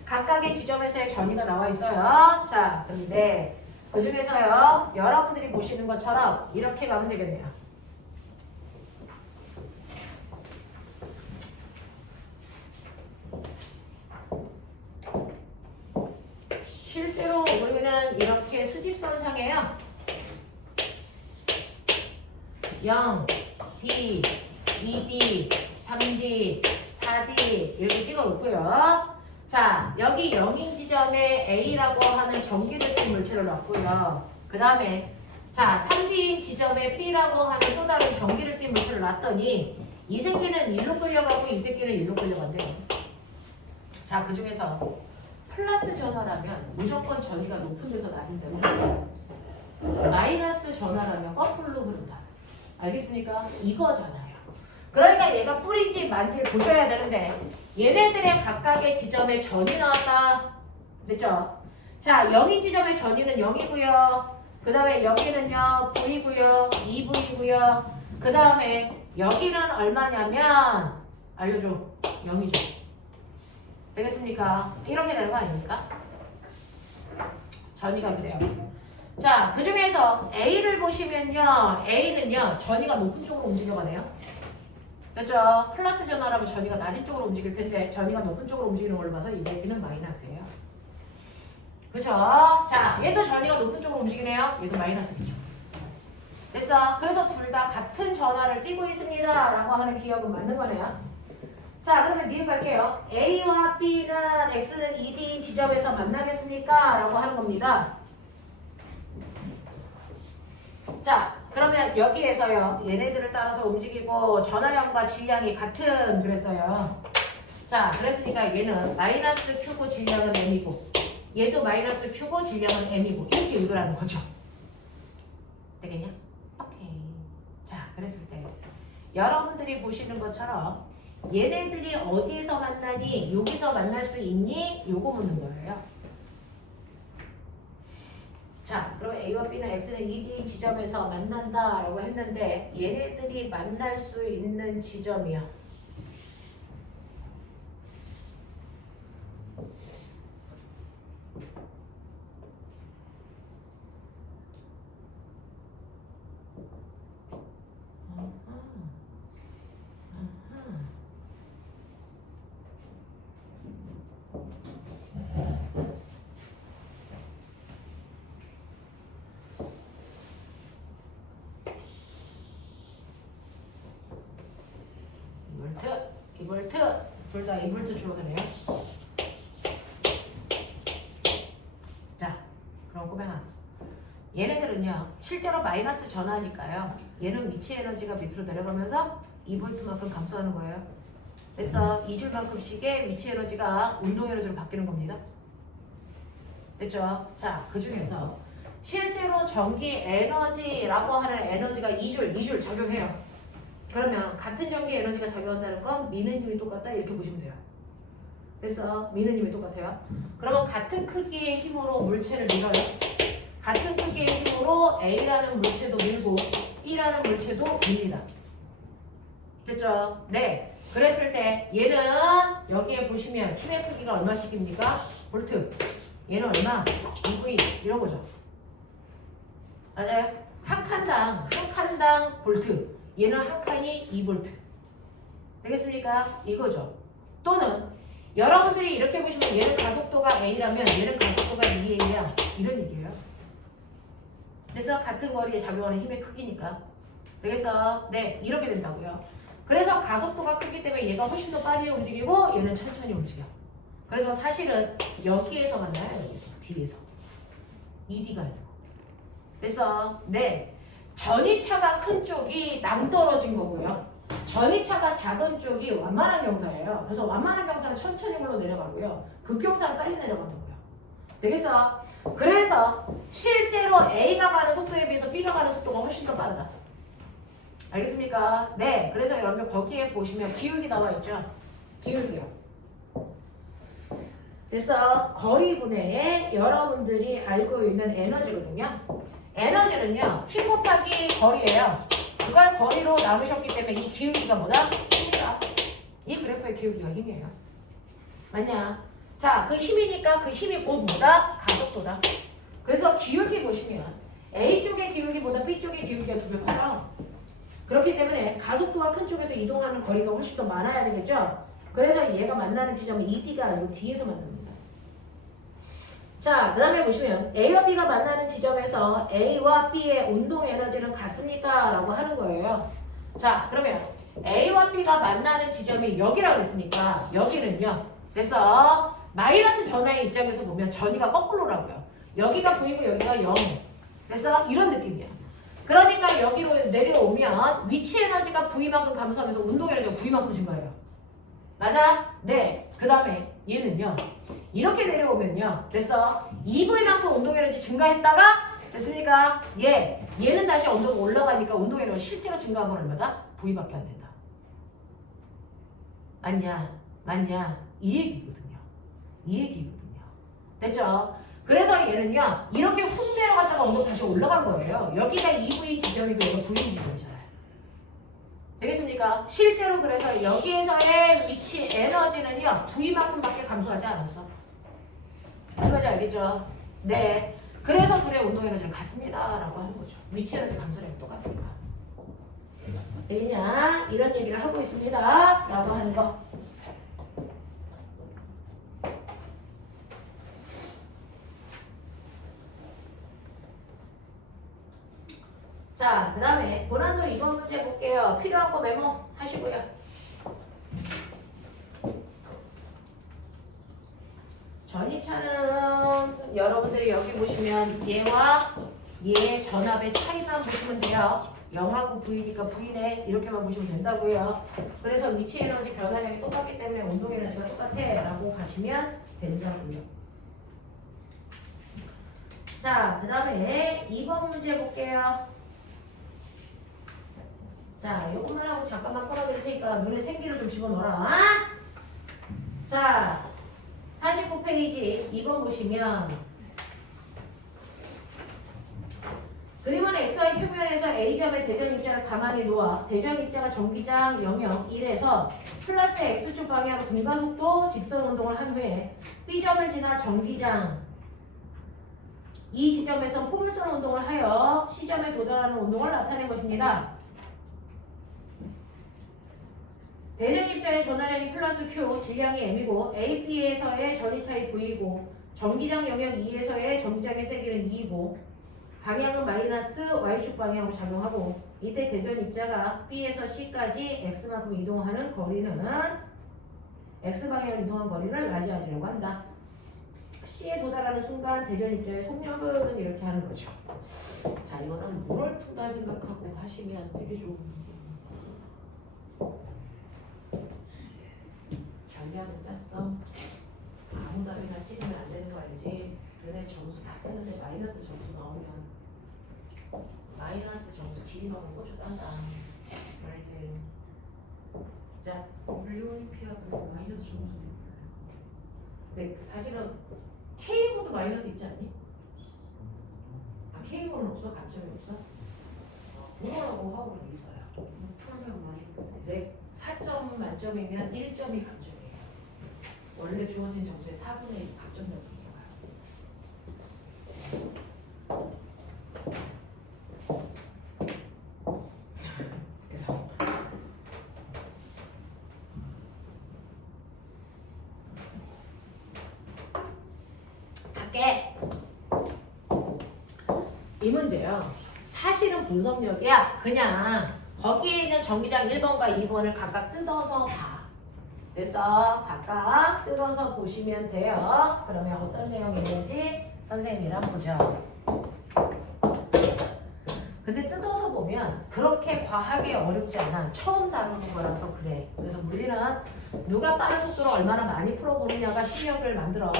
각각의 지점에서의 전위가 나와 있어요. 자, 그런데 그 중에서요, 여러분들이 보시는 것처럼 이렇게 가면 되겠네요. 실제로 우리는 이렇게 수직선상에요. 0, D, 2D, 3D, 4D 이렇게 찍어 놓고요. 자, 여기 0인 지점에 A라고 하는 전기를 띤 물체를 놨고요. 그 다음에 자, 3D인 지점에 B라고 하는 또 다른 전기를 띤 물체를 놨더니 이 새끼는 일로 끌려가고 이 새끼는 일로 끌려간대요. 자, 그 중에서 플러스 전화라면 무조건 전위가 높은 데서 나뉜다고. 마이너스 전화라면 거꾸로 흐른다. 알겠습니까? 이거잖아요. 그러니까 얘가 뿌리인지 만지를 보셔야 되는데 얘네들의 각각의 지점에 전이 나왔다. 됐죠? 자, 0인 지점의 전위는 0이고요. 그 다음에 여기는요 V고요. 2V고요. 그 다음에 여기는 얼마냐면 알려줘. 0이죠. 되겠습니까? 이렇게 되는 거 아닙니까? 전위가 그래요. 자, 그 중에서 A를 보시면요. A는요. 전위가 높은 쪽으로 움직여가네요. 그렇죠? 플러스 전화라면 전위가 낮은 쪽으로 움직일 텐데 전위가 높은 쪽으로 움직이는 걸로 봐서 이 얘기는 마이너스예요. 그렇죠? 자, 얘도 전위가 높은 쪽으로 움직이네요. 얘도 마이너스겠죠. 됐어? 그래서 둘 다 같은 전화를 띄고 있습니다. 라고 하는 기억은 맞는 거네요. 자, 그러면 니은 갈게요. A와 B는 X는 2D인 지점에서 만나겠습니까? 라고 하는 겁니다. 자, 그러면 여기에서요. 얘네들을 따라서 움직이고 전화량과 질량이 같은 그랬어요. 자, 그랬으니까 얘는 마이너스 Q고 질량은 M이고 얘도 마이너스 Q고 질량은 M이고 이렇게 읽으라는 거죠. 되겠냐? 오케이. 자, 그랬을 때 여러분들이 보시는 것처럼 얘네들이 어디에서 만나니? 여기서 만날 수 있니? 요거 묻는 거예요. 자, 그럼 A와 B는 X는 2D 지점에서 만난다라고 했는데 얘네들이 만날 수 있는 지점이요. 이볼트, 둘 다 이볼트 주어드네요. 자, 그럼 꼬맹아, 얘네들은요 실제로 마이너스 전하니까요 얘는 위치 에너지가 밑으로 내려가면서 2볼트만큼 감소하는 거예요. 그래서 2줄만큼씩의 위치 에너지가 운동 에너지로 바뀌는 겁니다. 됐죠? 자, 그 중에서 실제로 전기 에너지라고 하는 에너지가 2줄 작용해요. 그러면 같은 전기 에너지가 작용한다는 건 미느님이 똑같다 이렇게 보시면 돼요. 됐어? 미느님이 똑같아요. 그러면 같은 크기의 힘으로 물체를 밀어요. 같은 크기의 힘으로 A라는 물체도 밀고 B라는 물체도 밀리다. 됐죠? 네. 그랬을 때 얘는 여기에 보시면 힘의 크기가 얼마씩입니까? 볼트. 얘는 얼마? 2V 이런 거죠. 맞아요? 한 칸당 볼트. 얘는 한 칸이 2V. 되겠습니까? 이거죠. 또는 여러분들이 이렇게 보시면 얘는 가속도가 A라면 얘는 가속도가 2A야. 이런 얘기예요. 그래서 같은 거리에 작용하는 힘의 크기니까. 되겠어? 네, 이렇게 된다고요. 그래서 가속도가 크기 때문에 얘가 훨씬 더 빨리 움직이고 얘는 천천히 움직여. 그래서 사실은 여기에서 만나요. 여기서. 뒤에서. 2D가 아니고. 그래서 네. 전위차가 큰 쪽이 낭떨어진 거고요. 전위차가 작은 쪽이 완만한 경사예요. 그래서 완만한 경사는 천천히 굴러 내려가고요. 급경사는 빨리 내려간다고요. 되겠어? 그래서 실제로 A가 가는 속도에 비해서 B가 가는 속도가 훨씬 더 빠르다. 알겠습니까? 네. 그래서 여러분들 거기에 보시면 기울기 나와 있죠. 기울기요. 그래서 거리분의 여러분들이 알고 있는 에너지거든요. 에너지는요. 힘 곱하기 거리예요. 이걸 거리로 나누셨기 때문에 이 기울기가 뭐다? 힘이다. 이 그래프의 기울기가 힘이에요. 맞냐? 자, 그 힘이니까 그 힘이 곧 뭐다? 가속도다. 그래서 기울기 보시면 A쪽의 기울기보다 B쪽의 기울기가 2배 커요. 그렇기 때문에 가속도가 큰 쪽에서 이동하는 거리가 훨씬 더 많아야 되겠죠? 그래서 얘가 만나는 지점은 ED가 아니고 D에서 만납니다. 자, 그 다음에 보시면 A와 B가 만나는 지점에서 A와 B의 운동 에너지는 같습니까? 라고 하는 거예요. 자, 그러면 A와 B가 만나는 지점이 여기라고 했으니까 여기는요. 그래서 마이너스 전화의 입장에서 보면 전위가 거꾸로라고요. 여기가 V고 여기가 0. 그래서 이런 느낌이야. 그러니까 여기로 내려오면 위치 에너지가 V만큼 감소하면서 운동 에너지가 V만큼 증가해요. 맞아? 네. 그 다음에 얘는요. 이렇게 내려오면요. 그래서 2V만큼 운동 에너지 증가했다가 됐습니까? 얘는 다시 언덕 올라가니까 운동 에너지가 실제로 증가한 건 얼마다? V밖에 안 된다. 맞냐? 이 얘기거든요. 됐죠? 그래서 얘는요. 이렇게 훅 내려갔다가 언덕 다시 올라간 거예요. 여기가 2V 지점이고 여기가 V 지점이잖아요. 되겠습니까? 실제로 그래서 여기에서의 위치 에너지는요. V만큼밖에 감소하지 않았어. 그거지 알겠죠? 네. 그래서 둘의 운동 에너지는 같습니다. 라고 하는 거죠. 위치 에너지 감소량이 똑같으니까. 되겠냐? 이런 얘기를 하고 있습니다. 라고 하는 거. 자, 그 다음에 고난도 이번 문제 볼게요. 필요한 거 메모 하시고요. 전이차는 여러분들이 여기 보시면 얘와 얘의 전압의 차이만 보시면 돼요. 0하고 V니까 V네 이렇게만 보시면 된다고요. 그래서 위치 에너지 변화량이 똑같기 때문에 운동 에너지가 똑같아 라고 가시면 된다고요. 자, 그 다음에 2번 문제 볼게요. 자, 요것만 하고 잠깐만 끌어드릴 테니까 눈에 생기를 좀 집어넣어라. 자, 49페이지 2번 보시면 그림은 XY 표면에서 A점의 대전 입자를 가만히 놓아 대전 입자가 전기장 영역 1에서 플러스 X축 방향으로 등가속도 직선 운동을 한 후에 B점을 지나 전기장 이 지점에서 포물선 운동을 하여 C점에 도달하는 운동을 나타낸 것입니다. 대전 입자의 전하량이 플러스 Q, 질량이 M이고 A, B에서의 전이차이 V이고 전기장 영역 2에서의 전기장의 세기는 2이고 방향은 마이너스 Y축 방향으로 작용하고 이때 대전 입자가 B에서 C까지 X만큼 이동하는 거리는 X방향으로 이동한 거리를 라지아지라고 한다. C에 도달하는 순간 대전 입자의 속력은 이렇게 하는 거죠. 자, 이거는 물을 푼다 생각하고 하시면 되게 좋은 전략은 짰어. 아무 답이나 찍으면 안 되는 거 알지? 너네 점수 다 뜨는데 마이너스 점수 나오면 마이너스 점수 길이 나오는 고추 딴다. 알지? 자, 올리오리피아도 마이너스 점수. 근데 사실은 K보도 마이너스 있지 않니? 아, K보는 없어? 감점이 없어? 그거라고 하고 있어요. 풀면 마이너스. 네, 4점 만점이면 1점이 감점이에요. 원래 주어진 점수의 4분의 1 감점력이 나와요. 그래서 할게. 이 문제요. 사실은 분석력이야. 그냥 거기에 있는 전기장 1번과 2번을 각각 뜯어서 봐. 그래서 각각 뜯어서 보시면 돼요. 그러면 어떤 내용이 있는지 선생님이랑 보죠. 근데 뜯어서 보면 그렇게 과하게 어렵지 않아. 처음 다루는 거라서 그래. 그래서 물리는 누가 빠른 속도로 얼마나 많이 풀어보느냐가 실력을 만들어.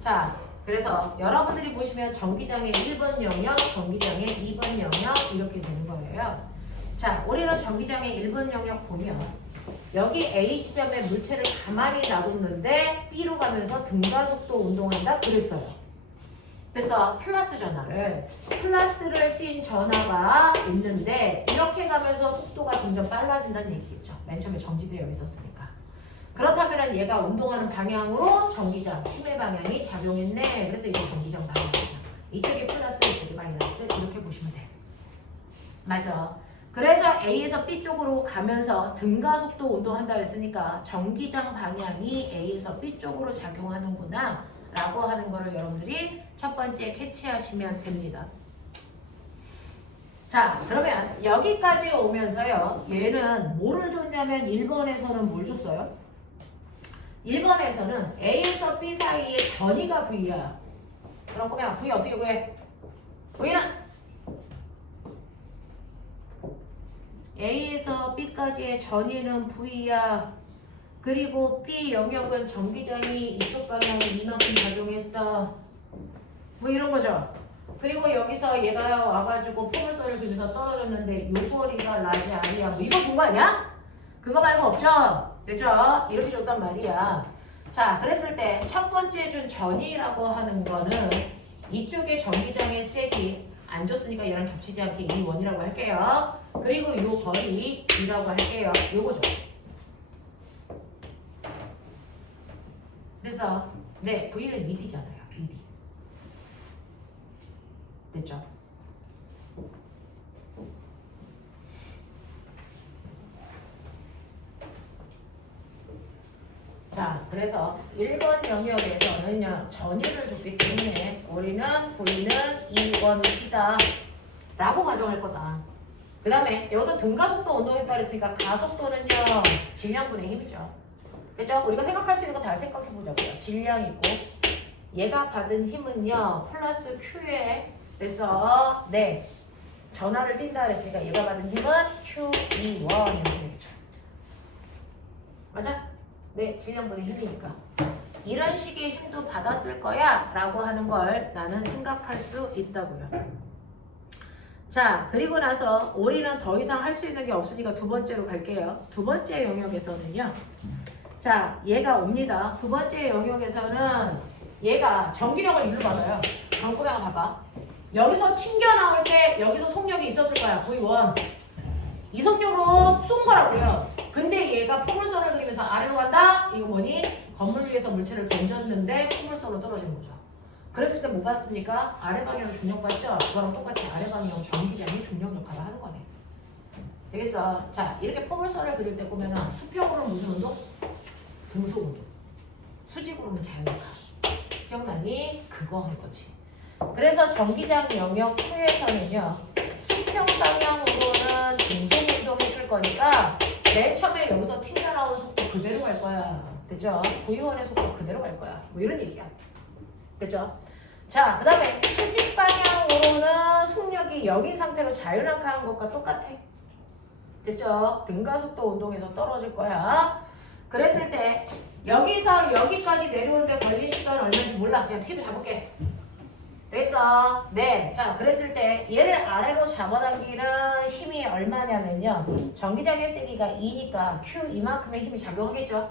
자, 그래서 여러분들이 보시면 전기장의 1번 영역, 전기장의 2번 영역 이렇게 되는 거예요. 자, 우리는 전기장의 1번 영역 보면 여기 A 지점에 물체를 가만히 놔뒀는데 B로 가면서 등가속도 운동한다 그랬어요. 그래서 플러스를 띈 전하가 있는데 이렇게 가면서 속도가 점점 빨라진다는 얘기겠죠. 맨 처음에 정지되어 있었으니까. 그렇다면 얘가 운동하는 방향으로 전기장, 힘의 방향이 작용했네. 그래서 이게 전기장 방향이야. 이쪽이 플러스, 이쪽이 마이너스 이렇게 보시면 돼. 맞아. 그래서 A에서 B 쪽으로 가면서 등가속도 운동한다 그랬으니까 전기장 방향이 A에서 B 쪽으로 작용하는구나 라고 하는 거를 여러분들이 첫 번째 캐치하시면 됩니다. 자, 그러면 여기까지 오면서요. 얘는 뭐를 줬냐면 1번에서는 뭘 줬어요? 1번에서는 A에서 B 사이의 전이가 V야. 그럼 그러면 V 어떻게 구해? V는 A에서 B까지의 전이는 V야. 그리고 B 영역은 전기장이 이쪽 방향으로 이만큼 작용했어. 뭐 이런 거죠. 그리고 여기서 얘가 와가지고 포물선을 그면서 떨어졌는데 요 거리가 라지 R이야. 뭐 이거 준 거 아니야? 그거 말고 없죠? 됐죠? 이렇게 줬단 말이야. 자, 그랬을 때 첫 번째 준 전이라고 하는 거는 이쪽에 전기장의 색이 안 줬으니까 얘랑 겹치지 않게 E1이라고 할게요. 그리고 요 거리 E라고 할게요. 요거죠. 그래서 네, V는 ED잖아요. ED. 됐죠? 자, 그래서 1번 영역에서는요, 전위를 줬기 때문에 우리는 V는 E1T다 라고 가정할 거다. 그 다음에 여기서 등가속도 운동했다 그랬으니까 가속도는요, 질량분의 힘이죠. 그죠? 우리가 생각할 수 있는 거 다 생각해보자고요. 질량 있고 얘가 받은 힘은요, 플러스 Q에 그래서 네, 전하를 띈다 그랬으니까 얘가 받은 힘은 QE1 이렇게 되겠죠. 맞아? 네, 질량분의 힘이니까. 이런 식의 힘도 받았을 거야 라고 하는 걸 나는 생각할 수 있다고요. 자, 그리고 나서 우리는 더 이상 할 수 있는 게 없으니까 두 번째로 갈게요. 두 번째 영역에서는요. 자, 얘가 옵니다. 두 번째 영역에서는 얘가 전기력을 이를 받아요. 정구랑 봐봐. 여기서 튕겨 나올 때 여기서 속력이 있었을 거야. V1. 이 속력으로 쏜 거라고요. 근데 얘가 포물선을 그리면서 아래로 간다? 이거 뭐니? 건물 위에서 물체를 던졌는데 포물선으로 떨어진 거죠. 그랬을 때 뭐 봤습니까? 아래 방향으로 중력 받죠? 그거랑 똑같이 아래 방향으로 전기장이 중력 역할을 하는 거네. 되겠어? 자, 이렇게 포물선을 그릴 때 보면은 수평으로는 무슨 운동? 등속 운동. 수직으로는 자연역학. 기억나니? 그거 한 거지. 그래서 전기장 영역 2에서는요. 수평 방향으로는 등속 운동했을 거니까 맨 처음에 여기서 튕겨나온 속도 그대로 갈 거야. 됐죠? V1의 속도 그대로 갈 거야. 뭐 이런 얘기야. 됐죠? 자, 그 다음에 수직 방향으로는 속력이 여기 상태로 자유낙하한 것과 똑같아. 됐죠? 등가속도 운동에서 떨어질 거야. 그랬을 때 여기서 여기까지 내려오는데 걸린 시간 얼마인지 몰라. 그냥 팁을 잡을게. 됐어? 네. 자, 그랬을 때 얘를 아래로 잡아당기는 힘이 얼마냐면요. 전기장의 세기가 2니까 Q 이만큼의 힘이 작용하겠죠.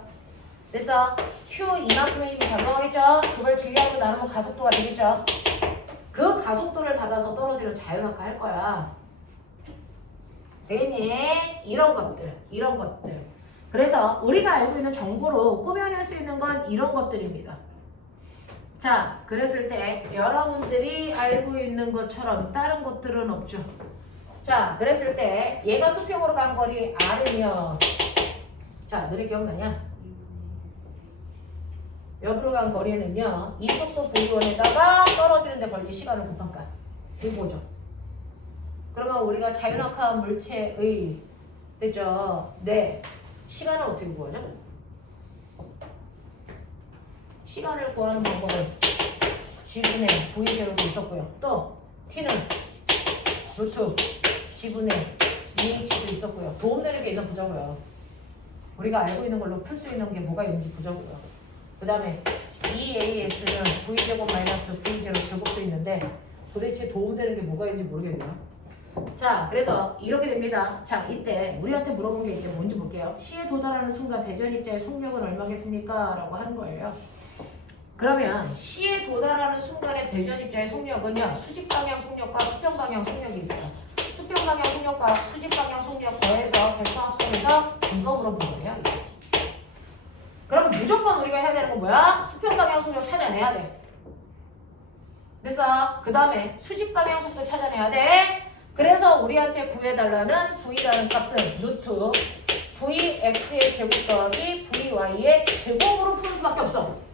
됐어? Q 이만큼의 힘이 작용하겠죠. 그걸 질량으로 나누면 가속도가 되겠죠. 그 가속도를 받아서 떨어지는 자연낙하 할 거야. 되겠니? 이런 것들. 그래서 우리가 알고 있는 정보로 꾸며낼 수 있는 건 이런 것들입니다. 자, 그랬을 때 여러분들이 알고 있는 것처럼 다른 것들은 없죠. 자, 그랬을 때 얘가 수평으로 간 거리 R은요. 자, 너네 기억나냐? 옆으로 간 거리는요. 이 속도 V1에다가 떨어지는 데 걸린 시간을 곱한 값. 이거죠. 그러면 우리가 자연낙하한 물체의 됐죠? 네. 시간을 어떻게 구하냐? 시간을 구하는 방법은 G분의 V0도 있었고요. 또 T는 루트 G분의 EH도 있었고요. 도움 되는 게 있나 보자고요. 우리가 알고 있는 걸로 풀 수 있는 게 뭐가 있는지 보자고요. 그 다음에 EAS는 V제곱 마이너스 V0 제곱도 있는데 도대체 도움되는 게 뭐가 있는지 모르겠네요. 자, 그래서 이렇게 됩니다. 자, 이때 우리한테 물어본 게 이제 뭔지 볼게요. C에 도달하는 순간 대전 입자의 속력은 얼마겠습니까? 라고 하는 거예요. 그러면 C에 도달하는 순간의 대전 입자의 속력은요. 수직 방향 속력과 수평 방향 속력이 있어요. 수평 방향 속력과 수직 방향 속력 더해서 벡터 합성해서 이거 물어본 거예요. 이거. 그럼 무조건 우리가 해야 되는 건 뭐야? 수평 방향 속력 찾아내야 돼. 그래서 그 다음에 수직 방향 속도 찾아내야 돼. 그래서 우리한테 구해달라는 V라는 값은 루트 Vx의 제곱 더하기 Vy의 제곱으로 푸는 수밖에 없어.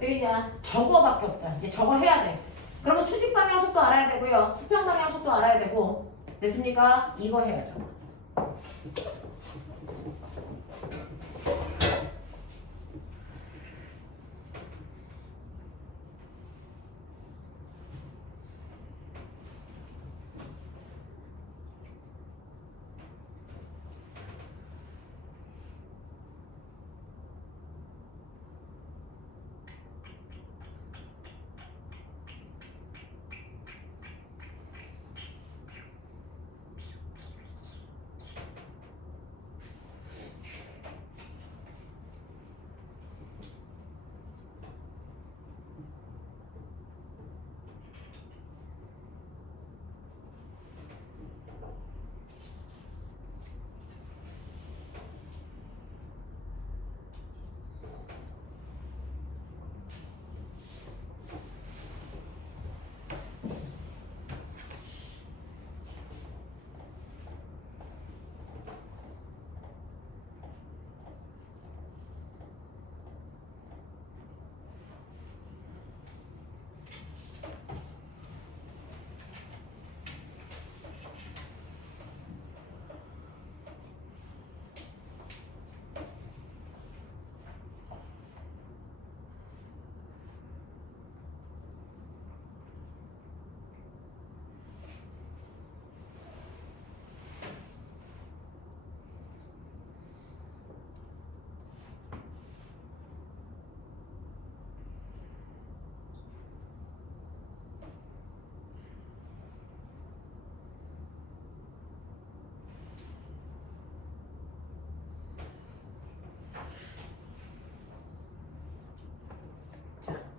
되겠냐? 저거밖에 없다. 이제 저거 해야 돼. 그러면 수직 방향 속도 알아야 되고요. 수평 방향 속도 알아야 되고. 됐습니까? 이거 해야죠.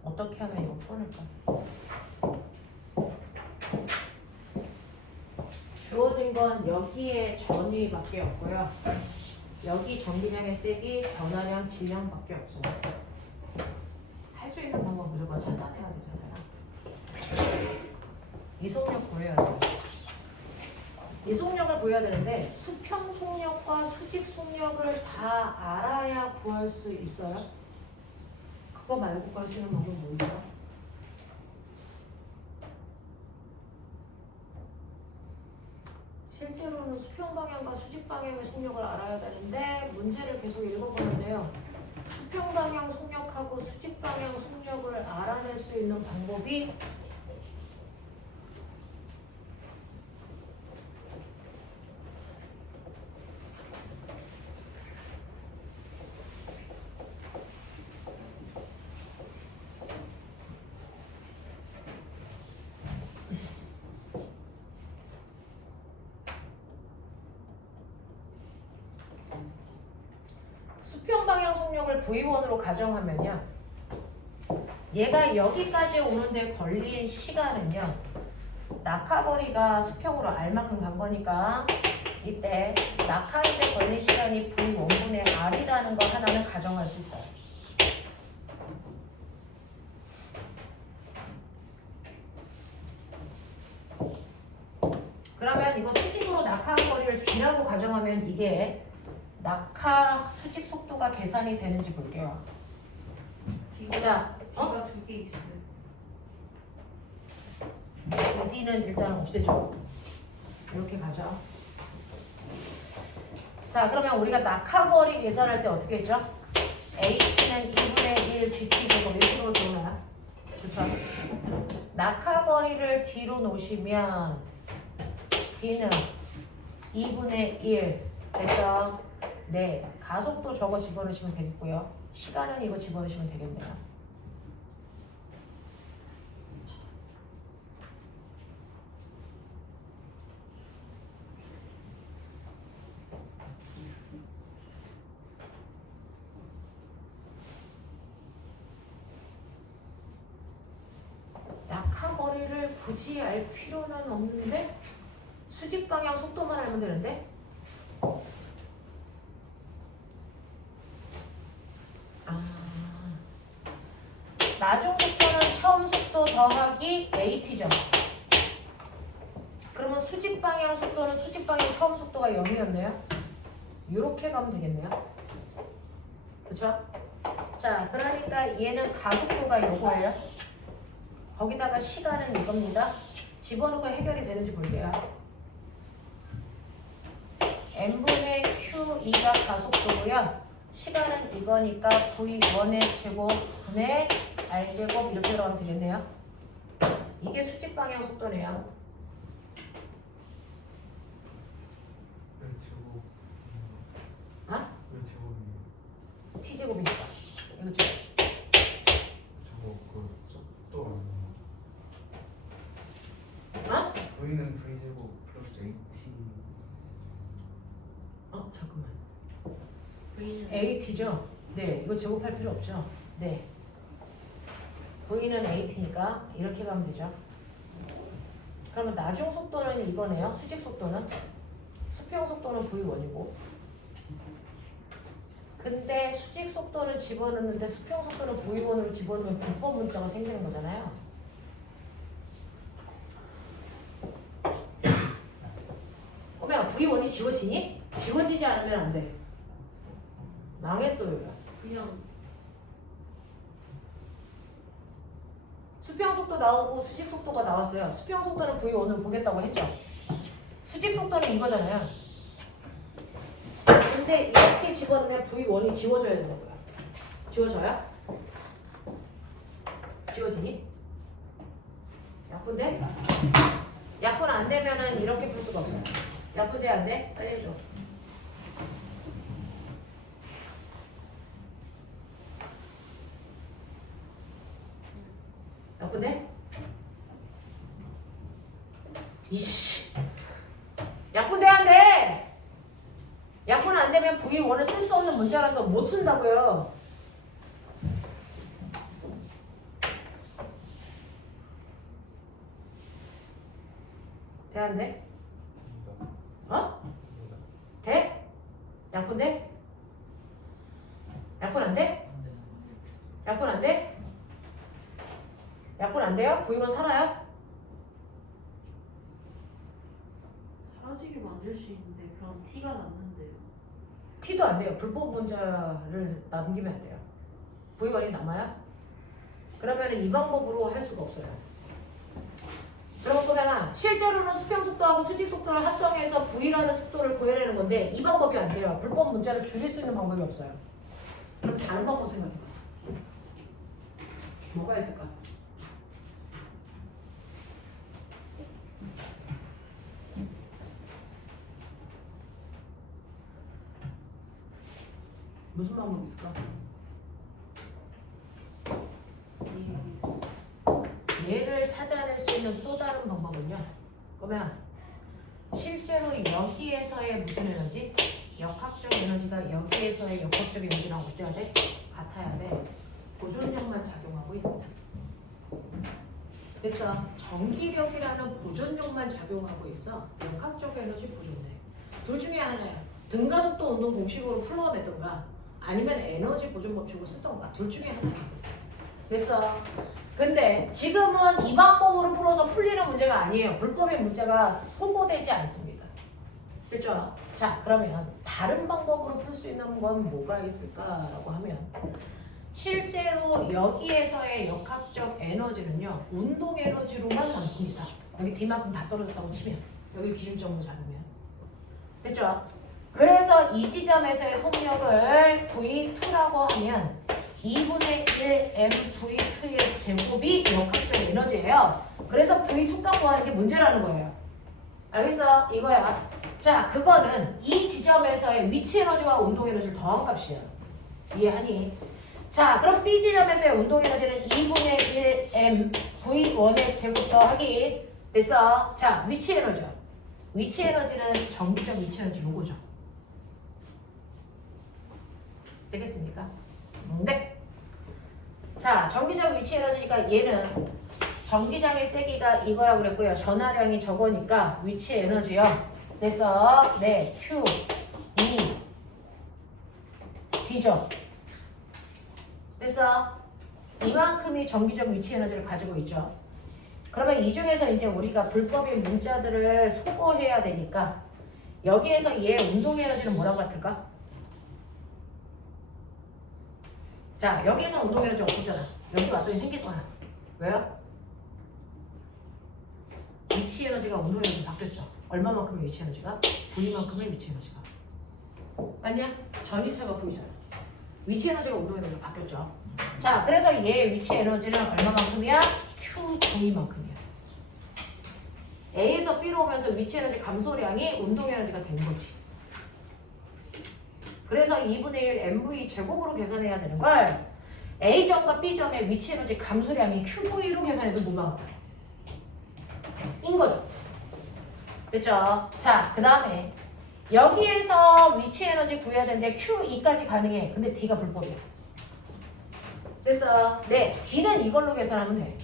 어떻게 하면 이거 풀을까? 주어진 건 여기에 전위밖에 없고요. 여기 전기량의 세기, 전하량, 질량밖에 없어요. 할 수 있는 방법 무조건 찾아내야 되잖아요. 이속력 구해야 돼요. 이속력을 구해야 되는데 수평 속력과 수직 속력을 다 알아야 구할 수 있어요. 그거 말고 구할 수 있는 방법 뭐 있어요? 실제로는 수평 방향과 수직 방향의 속력을 알아야 되는데 문제를 계속 읽어보는데요. 수평 방향 속력하고 수직 방향 속력을 알아낼 수 있는 방법이 수평 방향 속력을 V1으로 가정하면요. 얘가 여기까지 오는데 걸린 시간은요. 낙하거리가 수평으로 R만큼 간 거니까 이때 낙하인데 걸린 시간이 V1분의 R이라는 거 하나는 가정할 수 있어요. 그러면 이거 수직으로 낙하거리를 D라고 가정하면 이게 낙하 수직 속도가 계산이 되는지 볼게요. D가 두 개 있어요. D는 일단 없애줘. 이렇게 가죠. 자, 그러면 우리가 낙하거리 계산할 때 어떻게 했죠? H는 2분의 1 GT 제곱 이렇게 들어오나? 좋죠? 낙하거리를 D로 놓으시면 D는 2분의 1 해서 네, 가속도 저거 집어넣으시면 되겠고요. 시간은 이거 집어넣으시면 되겠네요. 얘를 굳이 알 필요는 없는데 수직 방향 속도만 알면 되는데 나중 속도는 처음 속도 더하기 AT죠. 그러면 수직 방향 속도는 수직 방향 처음 속도가 0이었네요. 이렇게 가면 되겠네요. 그쵸? 자, 그러니까 얘는 가속도가 요거예요. 거기다가 시간은 이겁니다. 집어넣고 해결이 되는지 볼게요. n분의 q2가 가속도고요. 시간은 이거니까 v1의 제곱분의 r제곱 이렇게 들어가면 되겠네요. 이게 수직 방향 속도네요. 왜 제곱? 어? 왜 제곱이에요? t제곱이니까. 이거 죠 저거 그 속도 어? V는 V 제곱 플러스 AT. 잠깐만. V는 AT죠? 네, 이거 제곱할 필요 없죠? 네. V는 AT니까 이렇게 가면 되죠. 그러면 나중 속도는 이거네요. 수직 속도는. 수평 속도는 V1이고. 근데 수직 속도는 집어넣는데 수평 속도는 V1으로 집어넣으면 불법 문자가 생기는 거잖아요. 그러면 V1이 지워지니? 지워지지 않으면 안 돼. 망했어요. 이거. 그냥 수평 속도 나오고 수직 속도가 나왔어요. 수평 속도는 V1을 보겠다고 했죠. 수직 속도는 이거잖아요. 근데 이렇게 집어넣으면 V1이 지워져야 된다고요. 지워져요? 지워지니? 약분돼? 약분 안 되면은 이렇게 풀 수가 없어요. 약분돼 안 돼? 빨리 해줘. 약분돼? 이씨. 약분돼 안 돼? 약분 안 되면 V1을 쓸 수 없는 문자라서 못 쓴다고요. 돼 안 돼? 어? 돼? 약분 돼? 약분 안 돼? 약분 안 돼? 약분 안 돼요? V1 살아요? 사라지게 만들 수 있는데 그럼 T가 남는데요. T도 안 돼요. 불법 문자를 남기면 안 돼요. V1이 남아요? 그러면 이 방법으로 할 수가 없어요. 그럼 그러면 실제로는 수평 속도하고 수직 속도를 합성해서 V라는 속도를 구해내는 건데 이 방법이 안 돼요. 불법 문자를 줄일 수 있는 방법이 없어요. 그럼 다른 방법 생각해봐. 뭐가 있을까? 무슨 방법이 있을까? 얘를 찾아낼 수 있는 또 다른 방법은요. 그러면 실제로 여기에서의 무슨 에너지? 역학적 에너지가 여기에서의 역학적 에너지랑 어때야 돼? 같아야 돼. 보존력만 작용하고 있다. 그래서 전기력이라는 보존력만 작용하고 있어. 역학적 에너지 보존력. 둘 중에 하나야. 등가속도 운동 공식으로 풀어내든가 아니면 에너지 보존 법칙으로 쓰던가 둘 중에 하나야. 됐어. 근데 지금은 이 방법으로 풀어서 풀리는 문제가 아니에요. 불법의 문제가 소모되지 않습니다. 됐죠? 자, 그러면 다른 방법으로 풀 수 있는 건 뭐가 있을까라고 하면 실제로 여기에서의 역학적 에너지는요. 운동 에너지로만 남습니다. 여기 D만큼 다 떨어졌다고 치면 여기 기준점으로 잡으면 됐죠? 그래서 이 지점에서의 속력을 V2라고 하면 2분의 1 mv2의 제곱이 역학적 에너지예요. 그래서 V2 값 구하는 게 문제라는 거예요. 알겠어? 이거야. 자, 그거는 이 지점에서의 위치 에너지와 운동 에너지를 더한 값이야. 이해하니? 자, 그럼 B 지점에서의 운동 에너지는 2분의 1 m v1의 제곱 더하기 됐어? 자, 위치 에너지요. 위치 에너지는 전기적 위치 에너지 요거죠. 되겠습니까? 네. 자, 전기적 위치 에너지니까 얘는 전기장의 세기가 이거라고 그랬고요. 전하량이 저거니까 위치 에너지요. 됐어. 네, Q, E, D죠. 됐어. 이만큼이 전기적 위치 에너지를 가지고 있죠. 그러면 이 중에서 이제 우리가 불법인 문자들을 소거해야 되니까 여기에서 얘 운동 에너지는 뭐라고 같을까? 자, 여기에서 운동 에너지 없었잖아. 여기 왔더니 생겼잖아. 왜요? 위치 에너지가 운동 에너지 바뀌었죠. 얼마만큼의 위치 에너지가? V만큼의 위치 에너지가. 맞냐? 전위차가 V잖아. 위치 에너지가 운동 에너지가 바뀌었죠. 자, 그래서 얘 위치 에너지는 얼마만큼이야? QV만큼이야. A에서 B로 오면서 위치 에너지 감소량이 운동 에너지가 된 거지. 그래서 2분의 1 MV 제곱으로 계산해야 되는 걸 A점과 B점의 위치 에너지 감소량이 QV로 계산해도 못 나온다. 인 거죠. 됐죠? 자, 그 다음에 여기에서 위치 에너지 구해야 되는데 QE까지 가능해. 근데 D가 불법이야. 됐어? 네, D는 이걸로 계산하면 돼.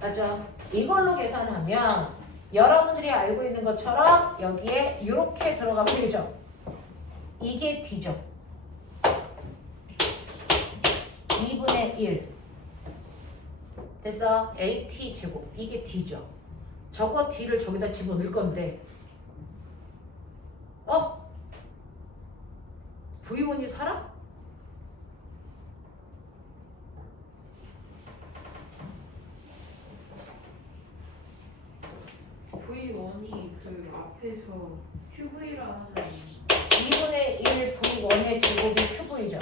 맞죠? 이걸로 계산하면 여러분들이 알고 있는 것처럼 여기에 이렇게 들어가면 되겠죠? 이게 D죠. 2분의 1 됐어? AT 제곱 이게 D죠. 저거 D를 저기다 집어넣을 건데 V1이 살아? V1이 그 앞에서 QV라 하는 2분의 1 V1의 제곱이 QV죠.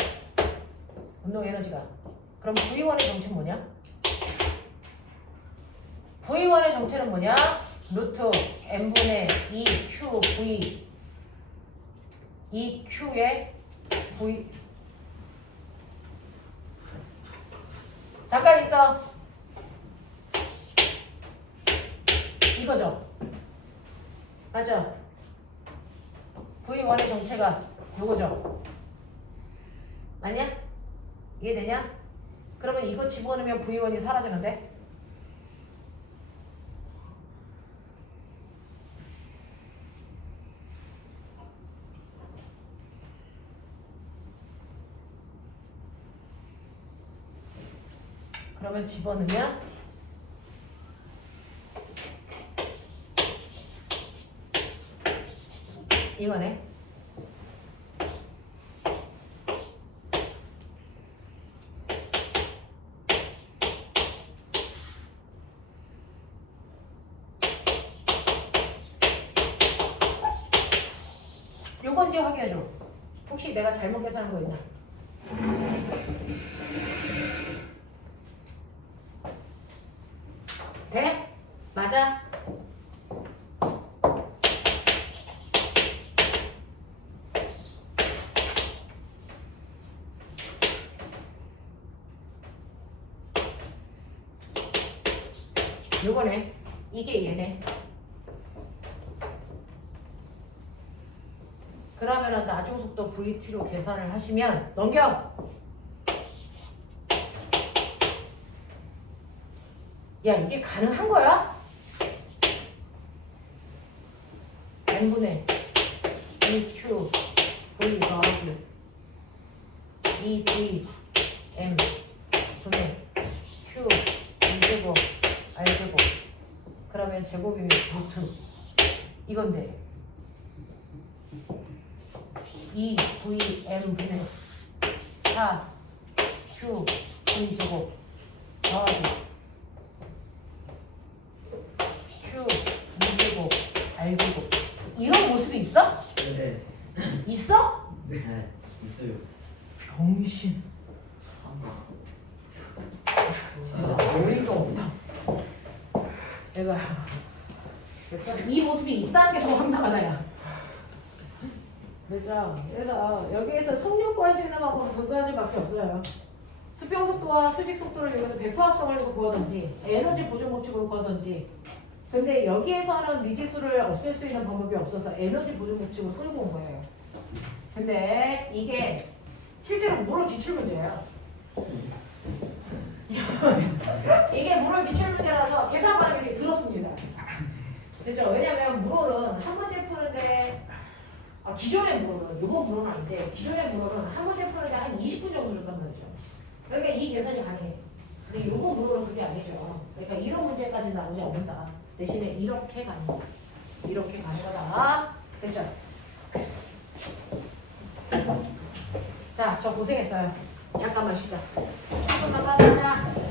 운동 에너지가. 그럼 V1의 정체는 뭐냐? V1의 정체는 뭐냐? 루트 N분의 2QV 2Q의 V 잠깐 있어. 이거죠? 맞죠? V1의 정체가 요거죠? 맞냐? 이해되냐? 그러면 이거 집어넣으면 V1이 사라지는데? 그러면 집어넣으면 이거네. 요건지 확인해줘. 혹시 내가 잘못 계산한 거 있나? 돼? 맞아? 요거네. 이게 얘네. 그러면은 나중 속도 VT로 계산을 하시면 넘겨. 야, 이게 가능한 거야? n분의 2q v 더하기 2v m 분의 q E제곱 R제곱 그러면 제곱이면 루트 이건데 2vm 분의 4q V제곱 더하기 q E제곱 R제곱 이런 모습이 있어? 네. 있어? 네. 있어요. 병신 진짜 어이가 없다. 내가 그래서 이 모습이 있다는 게 더 황당하다 야. 그래서 여기에서 속력 구할 수 있는 방법은 두 가지밖에 없어요. 수평 속도와 수직 속도를 이용해서 벡터 합성을 해서 구하든지 에너지 보존 법칙으로 구하든지. 근데 여기에서는 미지수를 없앨 수 있는 방법이 없어서 에너지 보존 법칙을 끌고 온 거예요. 근데 이게 실제로 물어 기출 문제예요. 이게 물어 기출 문제라서 계산 방법이 들었습니다. 됐죠? 왜냐면 물어는 한 문제 푸는데 기존의 물어는 이번 물어는 아닌데 기존의 물어는 한 문제 푸는데 한 20분 정도 줬단 말이죠. 그러니까 이 계산이 가능해. 근데 이번 물어는 그게 아니죠. 그러니까 이런 문제까지 나오지 않는다. 대신에 이렇게 가능해. 이렇게 가능하다. 됐죠? 자, 저 고생했어요. 잠깐만 쉬자. 한번만 가자.